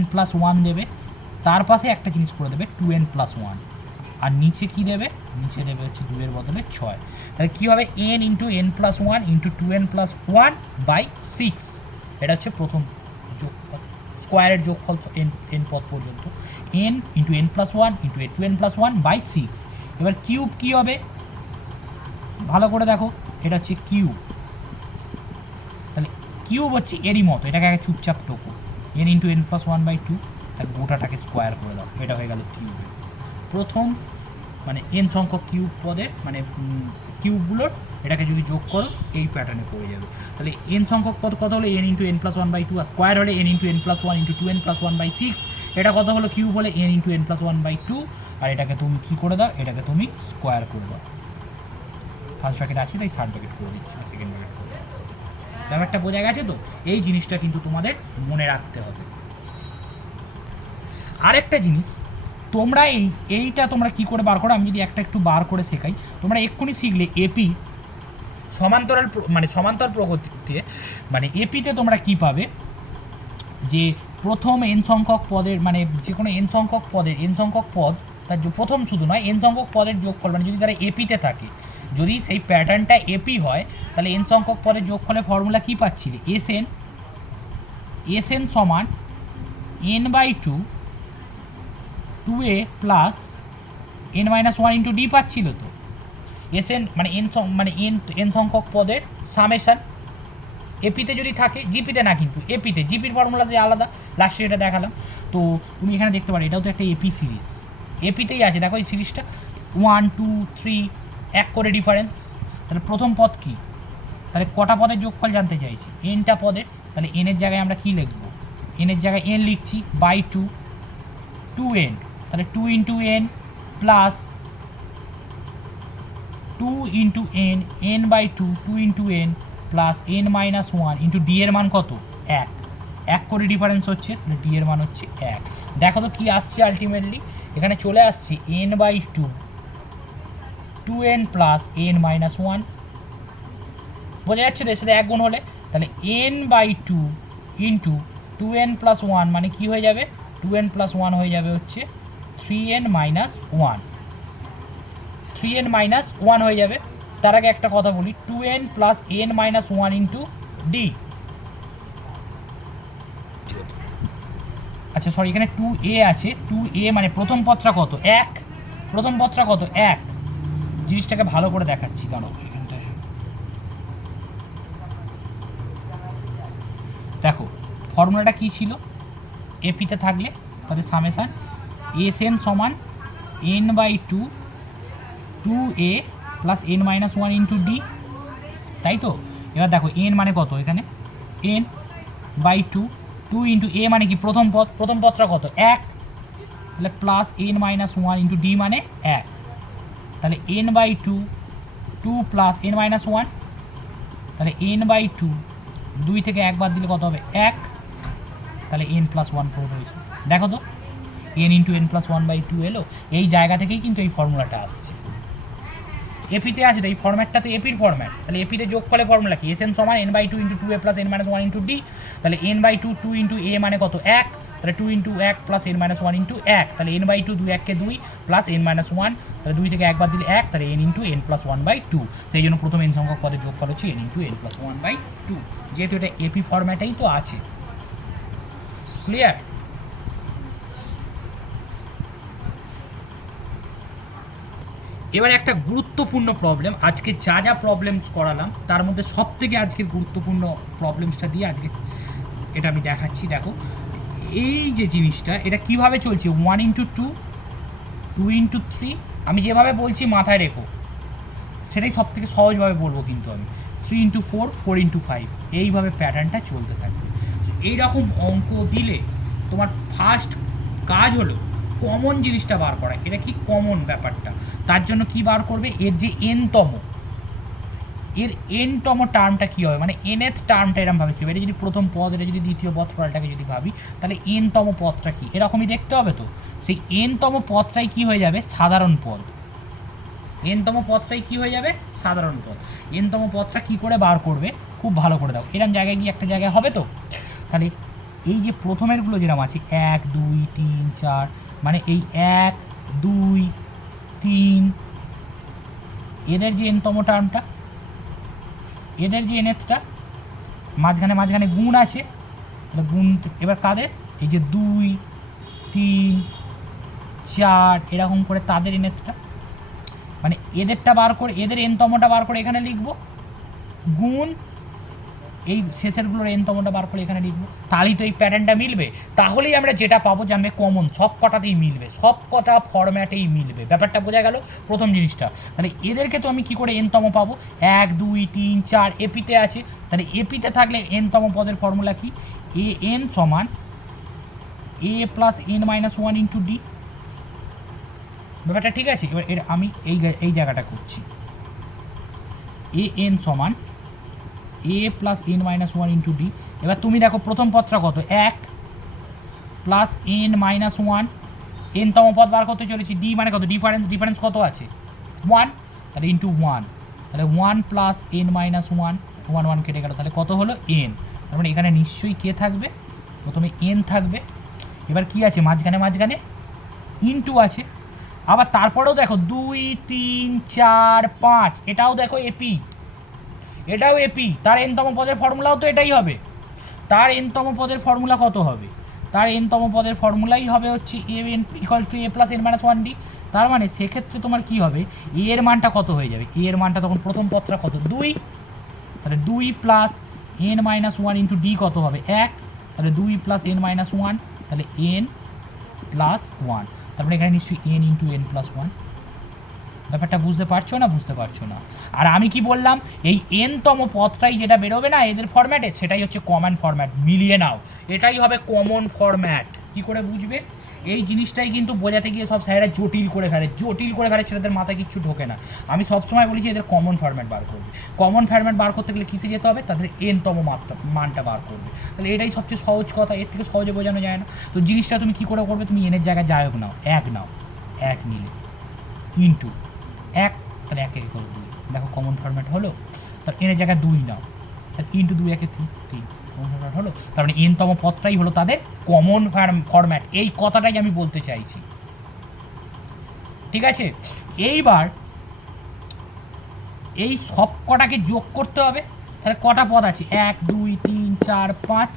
n প্লাস 1 দেবে, তার পাশে একটা জিনিস করে দেবে 2n প্লাস 1, আর নিচে কি দেবে, নিচে দেবে হচ্ছে 2 এর বদলে 6। তাহলে কী হবে, n into n plus 1 into 2n plus 1/6, এটা হচ্ছে প্রথম যোগফল, স্কোয়ারের যোগফল n পদ পর্যন্ত, n into n plus 1 into 2n plus 1/6। এবার কিউব কী হবে, ভালো করে দেখো, এটা হচ্ছে কিউব, তাহলে কিউব হচ্ছে এরই মতো, এটাকে আগে চুপচাপ Toko, n into n plus 1/2, তাহলে গোটাটাকে স্কোয়ার করে দাও, এটা হয়ে গেল কিউব। প্রথম মানে n সংখ্যক কিউব পদের মানে কিউবগুলোর এটাকে যদি যোগ করো এই প্যাটার্নে পড়ে যাবে। তাহলে n সংখ্যক পদ কত হলো, n ইন্টু n প্লাস 1/2, আর স্কোয়ার হলে n into n plus 1 into 2n plus 1/6, এটা কত হলো, কিউব হলে n ইন্টু n প্লাস 1/2, আর এটাকে তুমি কী করে দাও, এটাকে তুমি স্কোয়ার করে দাও। ফার্স্ট ব্র্যাকেট আছে তাই থার্ড ব্র্যাকেট করে দিচ্ছি, সেকেন্ড ব্র্যাকেট করে দিচ্ছি। ব্যাপারটা বোঝা গেছে তো? এই জিনিসটা কিন্তু তোমাদের মনে রাখতে হবে। আরেকটা জিনিস, তোমরা এইটা তোমরা কি করে বার করো, আমি যদি একটা একটু বার করে শেখাই, তোমরা এক্ষুনি শিখলে এপি সমান্তরাল মানে সমান্তর প্রগতিতে, মানে এপিতে তোমরা কি পাবে, যে প্রথম n সংখ্যক পদের মানে যে কোনো n সংখ্যক পদের n সংখ্যক পদ, তার প্রথম শুধু নয় n সংখ্যক পদের যোগফল, মানে যদি তারা এপিতে থাকে, যদি সেই প্যাটার্নটা এপি হয়, তাহলে n সংখ্যক পদের যোগফলের ফর্মুলা কী পাচ্ছিলে, এসএন সমান n/2 2a plus n-1 into D পাচ্ছিল তো। এসএন মানে n সংখ্যক পদের সামেশান, এপিতে যদি থাকে, জিপিতে না কিন্তু এপিতে, জিপির ফর্মুলা যে আলাদা, লাস্টে এটা দেখালাম। তো তুমি এখানে দেখতে পারো এটাও তো একটা এপি সিরিজ, এপিতেই আছে, দেখো এই সিরিজটা 1 2 3 এক করে ডিফারেন্স। তাহলে প্রথম পদ কি, তাহলে কটা পদের যোগফল জানতে চাইছি, nটা পদের, তাহলে n-এর জায়গায় আমরা কি লিখব, n-এর জায়গায় n লিখছি বাই 2n, তাহলে 2 into n plus 2 into n, n/2 2 into n plus n-1 into d এর মান কত, 1, এক করে ডিফারেন্স হচ্ছে, তাহলে ডি এর মান হচ্ছে 1। দেখো তো কী আসছে আলটিমেটলি, এখানে চলে আসছে n/2 2n প্লাস n-1, বোঝা যাচ্ছে তো, এর সাথে 1 গুণ হলে, তাহলে n/2 ইন্টু 2n প্লাস 1 মানে কী হয়ে যাবে, 2n প্লাস 1 হয়ে যাবে হচ্ছে 3n-1, 3n-1 হয়ে যাবে। তার আগে একটা কথা বলি, 2n plus n-1 into D, আচ্ছা সরি এখানে 2a আছে, 2a মানে প্রথম পদটা কত, 1, প্রথম পদটা কত 1, জিনিসটাকে ভালো করে দেখাচ্ছি, দাঁড়াও এখানটায় দেখো ফর্মুলাটা কী ছিল, এপিতে থাকলে তাদের সামেশান এসএন সমান n/2 2a plus n-1 into D, তাই তো। এবার দেখো এন মানে কত, এখানে n by two, two into a মানে কি প্রথম পদ, প্রথম পদটা কত এক, তাহলে plus n minus one into d মানে এক, তাহলে n by two, two plus n minus one, তাহলে এন বাই টু, দুই থেকে একবার দিলে কত হবে এক, তাহলে এন প্লাস ওয়ান ফোর হয়েছে। দেখো তো n into n plus one by two এলো, এই জায়গা থেকেই কিন্তু এই ফর্মুলাটা আসছে। এপিতে আছে তো এই ফর্ম্যাটটাতে এপির ফর্ম্যাট, তাহলে এপিতে যোগ করলে ফর্মুলা কি, এস এন সমান n by two into two a plus n minus one into d, তাহলে n by two, two into a মানে কত এক, তাহলে টু ইন্টু এক plus n minus one into এক, তাহলে এন বাই টু, দুই এককে দুই প্লাস এন মাইনাস ওয়ান, তাহলে দুই থেকে একবার দিলে এক, তাহলে n into n plus one by two, সেই জন্য প্রথম এন সংখ্যক পদে যোগ করা হচ্ছে n into n plus one by two, যেহেতু এটা এপি ফর্ম্যাটেই তো আছে। ক্লিয়ার? এবার একটা গুরুত্বপূর্ণ প্রবলেম, আজকে যা যা প্রবলেমস করালাম তার মধ্যে সব থেকে আজকের গুরুত্বপূর্ণ প্রবলেমসটা দিয়ে আজকে এটা আমি দেখাচ্ছি। দেখো এই যে জিনিসটা, এটা কিভাবে চলছে, one into two, two into three, আমি যেভাবে বলছি মাথায় রেখো, সেটাই সব থেকে সহজভাবে বলবো কিন্তু আমি, three into four, four into five, এইভাবে প্যাটার্নটা চলতে থাকবে। এইরকম অঙ্ক দিলে তোমার ফার্স্ট কাজ হলো কমন জিনিসটা বার করা। এটা কি কমন ব্যাপারটা, তার জন্য কি বার করবে, এর যে এনতম, এর এনতম টার্মটা কী হবে, মানে এনএথ টার্মটা এরকমভাবে কী হবে, এটা যদি প্রথম পদ, এটা যদি দ্বিতীয় পদ, ফলটাকে যদি ভাবি, তাহলে এনতম পদটা কী এরকমই দেখতে হবে। তো সেই এনতম পদটাই কী হয়ে যাবে, সাধারণ পদ। এনতম পদটাই কী হয়ে যাবে, সাধারণ পদ। এনতম পদটা কী করে বার করবে, খুব ভালো করে দাও, এরকম জায়গায় গিয়ে একটা জায়গায় হবে। তো তাহলে এই যে প্রথমেরগুলো যেরকম আছে এক দুই তিন চার, মানে এই এক দুই তিন, এদের যে এনতম টার্মটা, এদের যে এনএথটা, মাঝখানে মাঝখানে গুণ আছে, তাহলে গুণ এবার কাদের, এই যে দুই তিন চার এরকম করে তাদের এনএথটা, মানে এদেরটা বার করে, এদের এনতমটা বার করে এখানে লিখবো, গুণ এই শেষেরগুলোর এনতমটা বার করে এখানে লিখবো, তাহলেই তো এই প্যাটার্নটা মিলবে। তাহলেই আমরা যেটা পাবো জানবে কমন, সব কটাতেই মিলবে, সব কটা ফরম্যাটেই মিলবে। ব্যাপারটা বোঝা গেল প্রথম জিনিসটা। তাহলে এদেরকে তো আমি কি করে এনতম পাবো, এক দুই তিন চার এপিতে আছে, তাহলে এপিতে থাকলে এনতম পদের ফর্মুলা কি, এ এন সমান a plus n minus one into d. ব্যাপারটা ঠিক আছে? এবার এর আমি এই জায়গাটা করছি, এ এন সমান a plus n minus one into d. এবার তুমি দেখো প্রথম পদটা কত, এক প্লাস এন মাইনাস ওয়ান, এনতম পদ বার করতে চলেছি, ডি মানে কত, ডিফারেন্স কত আছে ওয়ান, তাহলে ইন্টু ওয়ান, তাহলে one plus n minus one, one one কেটে গেল, তাহলে কত হলো এন। তার মানে এখানে নিশ্চয়ই কে থাকবে, প্রথমে এন থাকবে, এবার কি আছে মাঝখানে মাঝখানে ইনটু আছে, আবার তারপরেও দেখো দুই তিন চার পাঁচ, এটাও দেখো এপি, এটাও এপি, তার এনতম পদের ফর্মুলাও তো এটাই হবে। তার এনতম পদের ফর্মুলা কত হবে, তার এনতম পদের ফর্মুলাই হবে হচ্ছে A N equal to a plus n minus one D. তার মানে সেক্ষেত্রে তোমার কি হবে, এ এর মানটা কত হয়ে যাবে, এ এর মানটা তখন প্রথম পদটা কত দুই, তাহলে দুই plus n minus one into D কত হবে এক, তাহলে দুই প্লাস এন মাইনাস ওয়ান, তাহলে এন প্লাস ওয়ান, তারপরে এখানে নিশ্চয়ই N into n plus one. ব্যাপারটা বুঝতে পারছো না, বুঝতে পারছো না? আর আমি কি বললাম, এই এনতম পদটাই যেটা বেরোবে না এদের ফরম্যাটে, সেটাই হচ্ছে কমন ফরম্যাট। মিলিয়ে নাও, এটাই হবে কমন ফরম্যাট। কি করে বুঝবে, এই জিনিসটাই কিন্তু বোঝাতে গিয়ে সব স্যারেরা জটিল করে ফেলে, ছেলেদের মাথায় কিচ্ছু ঢোকে না। আমি সবসময় বলেছি এদের কমন ফরম্যাট বার করবে। কমন ফরম্যাট বার করতে গেলে কিসে যেতে হবে, তাদের এনতম মানটা বার করবে। তাহলে এটাই সবচেয়ে সহজ কথা, এর থেকে সহজে বোঝানো যায় না। তো জিনিসটা তুমি কী করে করবে, তুমি এনের জায়গায় যাই হোক নাও, এক নিলে ইন্টু এক, তাহলে একে করে দুই, দেখো কমন ফরম্যাট হলো। তাহলে এনের জায়গায় দুই নাও, তাহলে ইন্টু দুই একে তিন, কমন ফরম্যাট হলো। তার মানে এনতম পদটাই হলো তাদের কমন ফরম্যাট, এই কথাটাই আমি বলতে চাইছি। ঠিক আছে, এইবার এই সব কটাকে যোগ করতে হবে। তাহলে কটা পদ আছে, এক দুই তিন চার পাঁচ,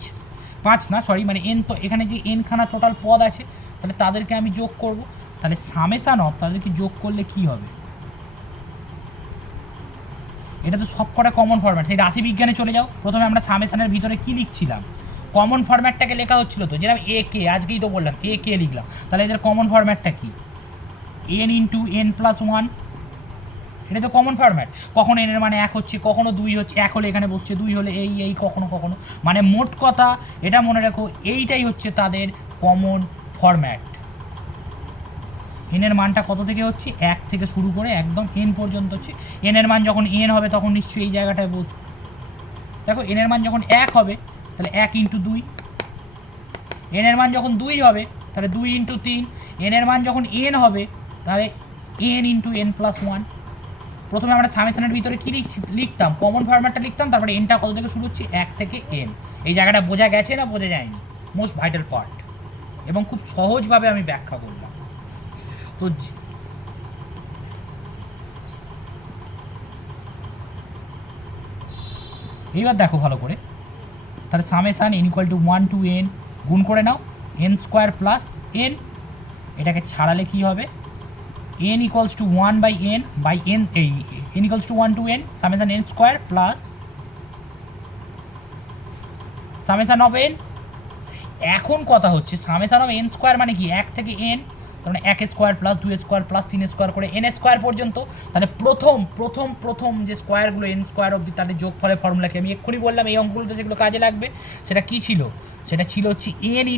পাঁচ না সরি, মানে এন, তো এখানে যে এনখানা টোটাল পদ আছে, তাহলে তাদেরকে আমি যোগ করব। তাহলে সামেশান অফ তাদেরকে যোগ করলে কি হবে, এটা তো সব কটা কমন ফরম্যাট। সেই রাশিবিজ্ঞানে চলে যাও, প্রথমে আমরা সামেশানের ভিতরে কি লিখছিলাম, কমন ফরম্যাটটাকে লেখা হচ্ছিল তো, যেরকম এ কে, আজকেই তো বললাম এ কে লিখলাম। তাহলে এদের কমন ফরম্যাটটা কি, N into n plus one, এটা তো কমন ফরম্যাট। কখনো n এর মানে 1 হচ্ছে, কখনো 2 হচ্ছে, 1 হলে এখানে বসছে, 2 হলে এই কখনো কখনো, মানে মোট কথা এটা মনে রাখো এইটাই হচ্ছে তাদের কমন ফরম্যাট। n এর মানটা কত থেকে হচ্ছে 1 থেকে শুরু করে একদম n পর্যন্ত হচ্ছে। n এর মান যখন n হবে তখন নিশ্চয়ই এই জায়গাটায় বসবে। দেখো n এর মান যখন 1 হবে তাহলে 1 × 2, n এর মান যখন 2 হবে তাহলে 2 × 3, n এর মান যখন n হবে তাহলে n × n+1। প্রথমে আমরা সামেশনের ভিতরে কী লিখতাম, কমন ফরম্যাটটা লিখতাম, তারপরে এনটা কত থেকে শুরু হচ্ছে 1 থেকে n। এই জায়গাটা বোঝা গেছে না বোঝা যায়নি? মোস্ট ভাইটাল পার্ট, এবং খুব সহজভাবে আমি ব্যাখ্যা করলাম। তো এইবার দেখো ভালো করে, তাহলে সামেশান n = 1 to n, গুণ করে নাও n² + n, এটাকে ছাড়ালে কি হবে, n = 1/n বাই n, এই n = 1 to n summation n² plus summation of n। এখন কথা হচ্ছে সামেশান অফ n² মানে কি 1 থেকে n, তার মানে 1² প্লাস 2² প্লাস 3² করে n² পর্যন্ত। তাহলে প্রথম যে স্কোয়ারগুলো n² অবধি তাদের যোগফলের ফর্মুলাকে আমি এক্ষুনি বললাম, এই অঙ্কগুলোতে যেগুলো কাজে লাগবে সেটা কী ছিল, সেটা ছিল হচ্ছে n ×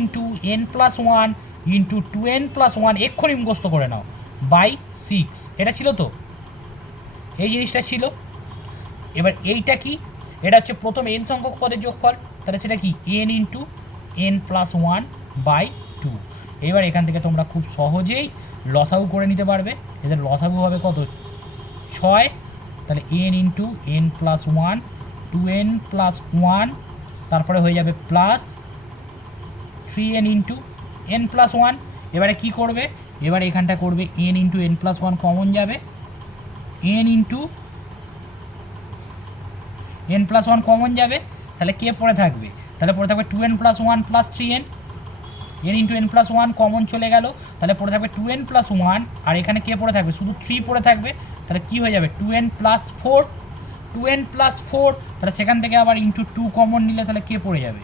n+1 × 2n+1, এক্ষুনি মুখস্থ করে নাও, বাই 6। এটা ছিল তো, এই জিনিসটা ছিল। এবার এইটা কি, এটা হচ্ছে প্রথম n সংখ্যক পদের যোগফল, তাহলে সেটা কি n × n+1/2। এবার এখান থেকে তোমরা খুব সহজেই লসাগু করে নিতে পারবে। এদের লসাগু হবে কত, 6, তাহলে n × n+1, 2n+1, তারপরে হয়ে যাবে প্লাস 3n × n+1। এবারে কি করবে, এবারে এখানটা করবে n × n+1 কমন যাবে, n × n+1 কমন যাবে, তাহলে কে পড়ে থাকবে, তাহলে পড়ে থাকবে 2n+1 plus 3n, n × n+1 common চলে গেল, তাহলে পড়ে থাকবে 2n+1, আর এখানে কে পড়ে থাকবে, শুধু 3 পড়ে থাকবে, তাহলে কি হয়ে যাবে 2n+4, 2n+4, তাহলে সেখান থেকে আবার × 2 কমন নিলে তাহলে কে পড়ে যাবে,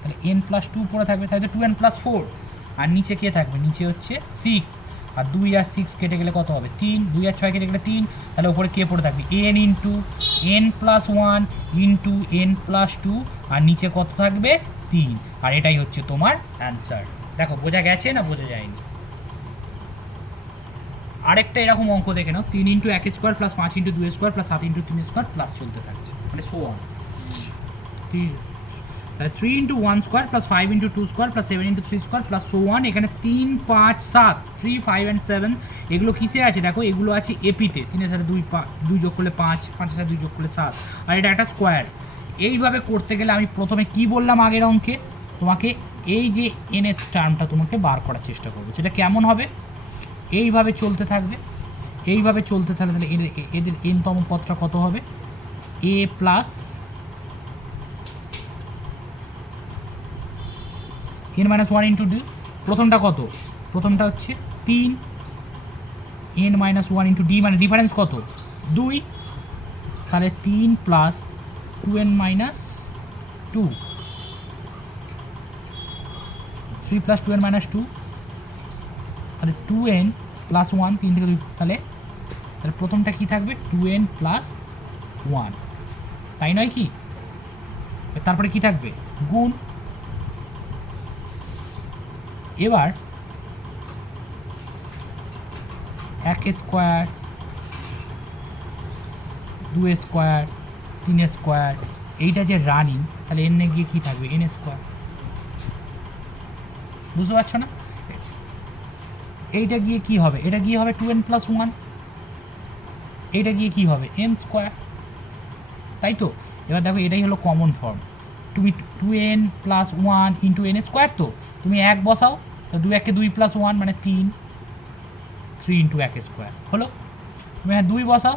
তাহলে n+2 পড়ে থাকবে, তাহলে 2n+4, আর নিচে কে থাকবে, নিচে হচ্ছে 6, আর 2 আর 6 কেটে গেলে কত হবে 3, 2 আর 6 কেটে গেলে 3, তাহলে ওপরে কে পড়ে থাকবে n × n+1 × n+2, আর নিচে কত থাকবে 3, আর এটাই হচ্ছে তোমার অ্যান্সার। দেখো বোঝা গেছে না বোঝা যায়নি? আরেকটা এরকম অঙ্ক দেখে নাও, 3 × 1² প্লাস 5 × 2² প্লাস 7 × 3² প্লাস চলতে থাকছে, মানে সো অন। তাহলে 3 × 1² plus 5 × 2² plus 7 × 3² plus so on. এখানে 3, 5, 7, 3, 5 and 7 এগুলো কিসে আছে দেখো, এগুলো আছে এপিতে, 3-এর সাথে 2 যোগ করলে 5, 5-এর সাথে 2 যোগ করলে 7, আর এটা একটা স্কোয়ার। এইভাবে করতে গেলে আমি প্রথমে কি বললাম আগের অঙ্কে, তোমাকে এই যে nth টার্মটা তোমাকে বার করার চেষ্টা করবে, সেটা কেমন হবে, এইভাবে চলতে থাকবে, এইভাবে চলতে থাকলে তাহলে এদের nতম পদটা কত হবে, a প্লাস n-1 × d। প্রথমটা কত, প্রথমটা হচ্ছে 3, n-1 × d মানে ডিফারেন্স কত 2, তাহলে 3 প্লাস 2n-2, 3 প্লাস 2n-2, তাহলে 2n প্লাস 1, 3 থেকে 2, তাহলে প্রথমটা কি থাকবে 2n প্লাস 1, তাই নয় কি? তারপরে কি থাকবে গুণ। এবার 1² 2² 3² এইটা যে রানিং, তাহলে n এ গিয়ে কী থাকবে n²। বুঝতে পারছো না? এইটা গিয়ে কি হবে, এটা গিয়ে হবে 2n+1, এইটা গিয়ে কি হবে n², তাই তো? এবার দেখো এটাই হলো কমন ফর্ম, তুমি 2n+1 × n², তো তুমি 1 বসাও, তো 2 1 2 + 1 মানে 3, 3 × 1² হলো। তুমি 2 বসাও,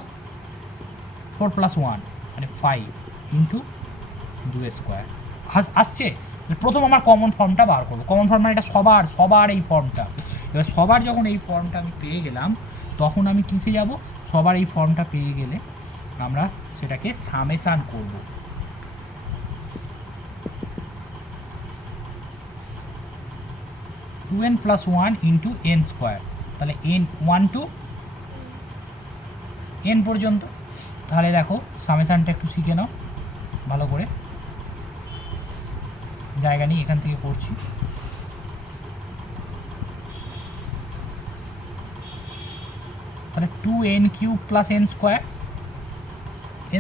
4 + 1 মানে 5 × 2² আসছে। প্রথম আমার কমন ফর্মটা বার করবো, কমন ফর্ম মানে এটা সবার এই ফর্মটা। এবার সবার যখন এই ফর্মটা আমি পেয়ে গেলাম, তখন আমি কিসে যাব, সবার এই ফর্মটা পেয়ে গেলে আমরা সেটাকে সামেশান করব। (2n+1 × n²), তাহলে n 1 to এন পর্যন্ত। তাহলে দেখো সামেশানটা একটু শিখে নাও ভালো করে, জায়গা নিয়ে এখান থেকে করছি। তাহলে 2n³ plus n square,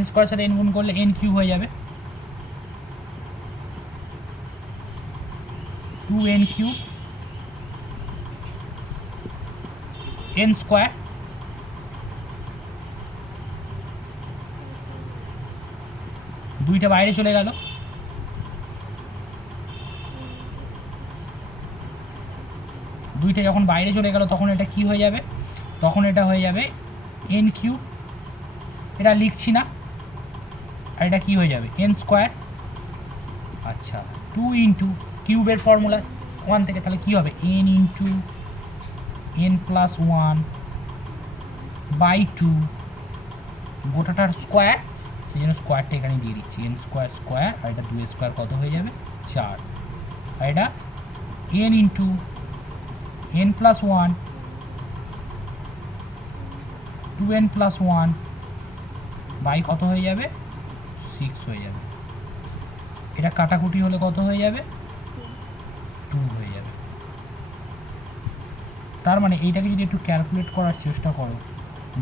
n স্কোয়ারের সাথে n গুণ করলে n³ হয়ে যাবে, 2n³ n স্কোয়ার, দুইটা বাইরে চলে গেল, দুইটা যখন বাইরে চলে গেল তখন এটা কি হয়ে যাবে, তখন এটা হয়ে যাবে n³, এটা লিখছি না, আর এটা কি হয়ে যাবে n স্কোয়ার। আচ্ছা 2 ইন্টু কিউবের ফর্মুলা 1 থেকে, তাহলে কি হবে n into n plus 1 by 2 গোটাটার স্কোয়ার, সেই জন্য স্কোয়ারটা এখানে দিয়ে দিচ্ছি, n স্কোয়ার স্কোয়ার, আর এটা 2 স্কোয়ার কত হয়ে যাবে 4, আর এটা n into n plus 1 2n plus 1 by কত হয়ে যাবে 6 হয়ে যাবে, এটা কাটাকুটি হলে কত হয়ে যাবে 2 হয়ে যাবে। তার মানে এইটাকে যদি একটু ক্যালকুলেট করার চেষ্টা করো,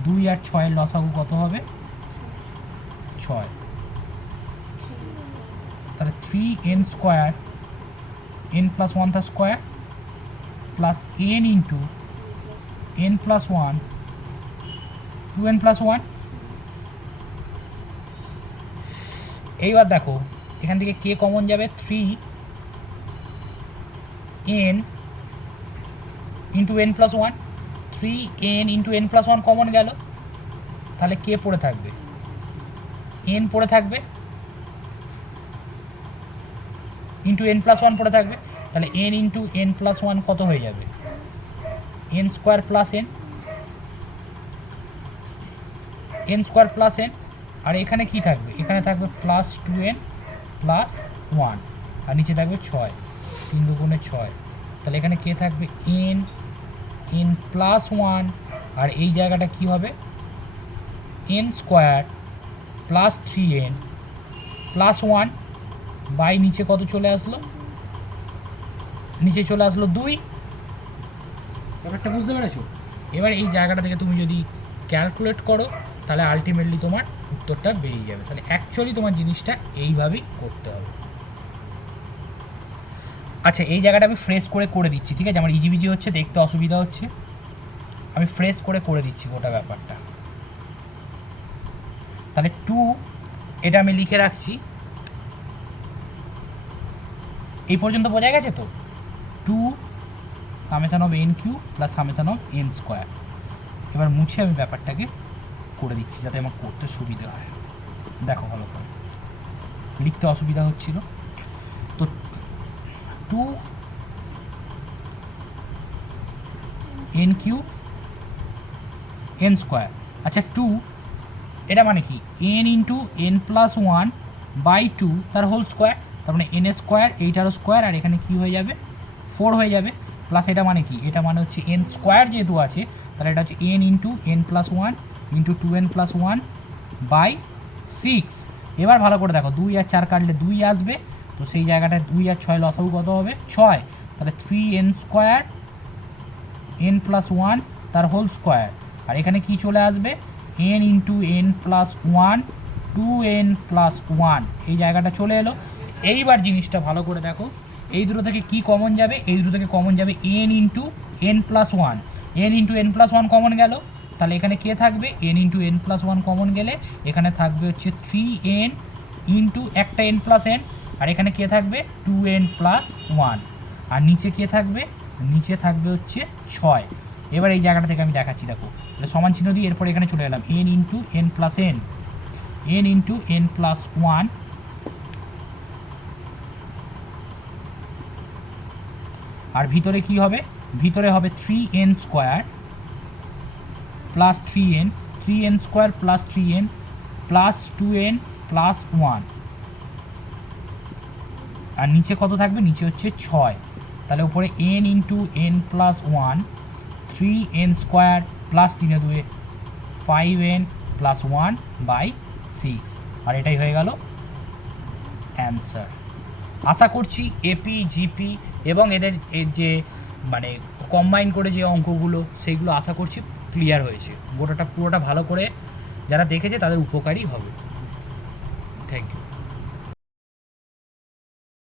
2 আর 6 লসাগু কত হবে 6, তাহলে 3n স্কোয়ার n প্লাস 1 তার square plus n into n plus 1 2n plus 1। এইবার দেখো এখান থেকে কে কমন যাবে, 3n into n plus 1, 3n into n plus 1 common গেল, তাহলে কে পড়ে থাকবে n পড়ে থাকবে, ইন্টু n প্লাস 1 পড়ে থাকবে, তাহলে n ইন্টু n প্লাস 1 কত হয়ে যাবে n square plus n square plus n, আর এখানে কি থাকবে, এখানে থাকবে প্লাস 2n প্লাস 1, আর নিচে থাকবে 6, 3 দুগুণে 6, তাহলে এখানে কে থাকবে n প্লাস 1, আর এই জায়গাটা কি হবে n square plus 3n plus 1 by নিচে কত চলে আসলো, নিচে চলে আসলো 2, ব্যাপারটা বুঝতে পেরেছো। এবার এই জায়গাটা থেকে তুমি যদি ক্যালকুলেট করো তাহলে আলটিমেটলি তোমার উত্তরটা বেরিয়ে যাবে। তাহলে অ্যাকচুয়ালি তোমার জিনিসটা এইভাবেই করতে হবে। আচ্ছা এই জায়গাটা আমি ফ্রেশ করে দিচ্ছি, ঠিক আছে, আমার ইজিবিজি হচ্ছে, দেখতে অসুবিধা হচ্ছে, আমি ফ্রেশ করে দিচ্ছি গোটা ব্যাপারটা। তাহলে 2 এটা আমি লিখে রাখছি, এই পর্যন্ত বোঝা গেছে তো, 2 summation of n³ plus summation of n square. এবার মুছে আমি ব্যাপারটাকে করে দিচ্ছি যাতে আমার করতে সুবিধা হয়, দেখো ভালো করে লিখতে অসুবিধা হচ্ছিল তো। 2n³ n স্কোয়ার, আচ্ছা 2 এটা মানে কি n into n plus 1 by 2 তার হোল স্কোয়ার, তার মানে n স্কোয়ার, এইটারও স্কোয়ার, আর এখানে কি হয়ে যাবে 4 হয়ে যাবে, প্লাস এটা মানে কি, এটা মানে হচ্ছে n স্কোয়ার যেহেতু আছে, তাহলে এটা হচ্ছে n into n plus 1 into 2n plus 1 by 6। এবার ভালো করে দেখো 2 আর 4 কাটলে 2 আসবে, তো সেই জায়গাটায় 2 আর 6 লসাগু কত হবে 6, তাহলে 3n স্কোয়ার n প্লাস 1 তার হোল স্কোয়ার, আর এখানে কি চলে আসবে n into n plus 1 2n plus 1, এই জায়গাটা চলে এলো। এইবার জিনিসটা ভালো করে দেখো, এই দুটো থেকে কি কমন যাবে, এই দুটো থেকে কমন যাবে n into n plus 1, n into n plus 1 common গেল, তাহলে এখানে কে থাকবে n into n plus 1 common গেলে এখানে থাকবে হচ্ছে 3n ইন্টু একটা n প্লাস n, আর এখানে কে থাকবে 2n প্লাস 1, আর নিচে কে থাকবে, নিচে থাকবে হচ্ছে 6। এবার এই জায়গাটা থেকে আমি দেখাচ্ছি, দেখো তাহলে সমান চিহ্ন দিয়ে এরপর এখানে চলে এলাম n into n plus n into n plus 1, আর ভিতরে কি হবে, ভিতরে হবে 3n square plus 3n square plus 3n plus 2n plus 1, আর নিচে কত থাকবে, নিচে হচ্ছে 6, তাহলে উপরে n into n plus 1 3n square plus 3 2 5n plus 1/6, আর এটাই হয়ে গেল অ্যান্সার। আশা করছি এপি, জিপি এবং এদের এর যে মানে কম্বাইন করে যে অঙ্কগুলো সেইগুলো আশা করছি ক্লিয়ার হয়েছে। পুরোটা ভালো করে যারা দেখেছে তাদের উপকারই হবে। Thank you.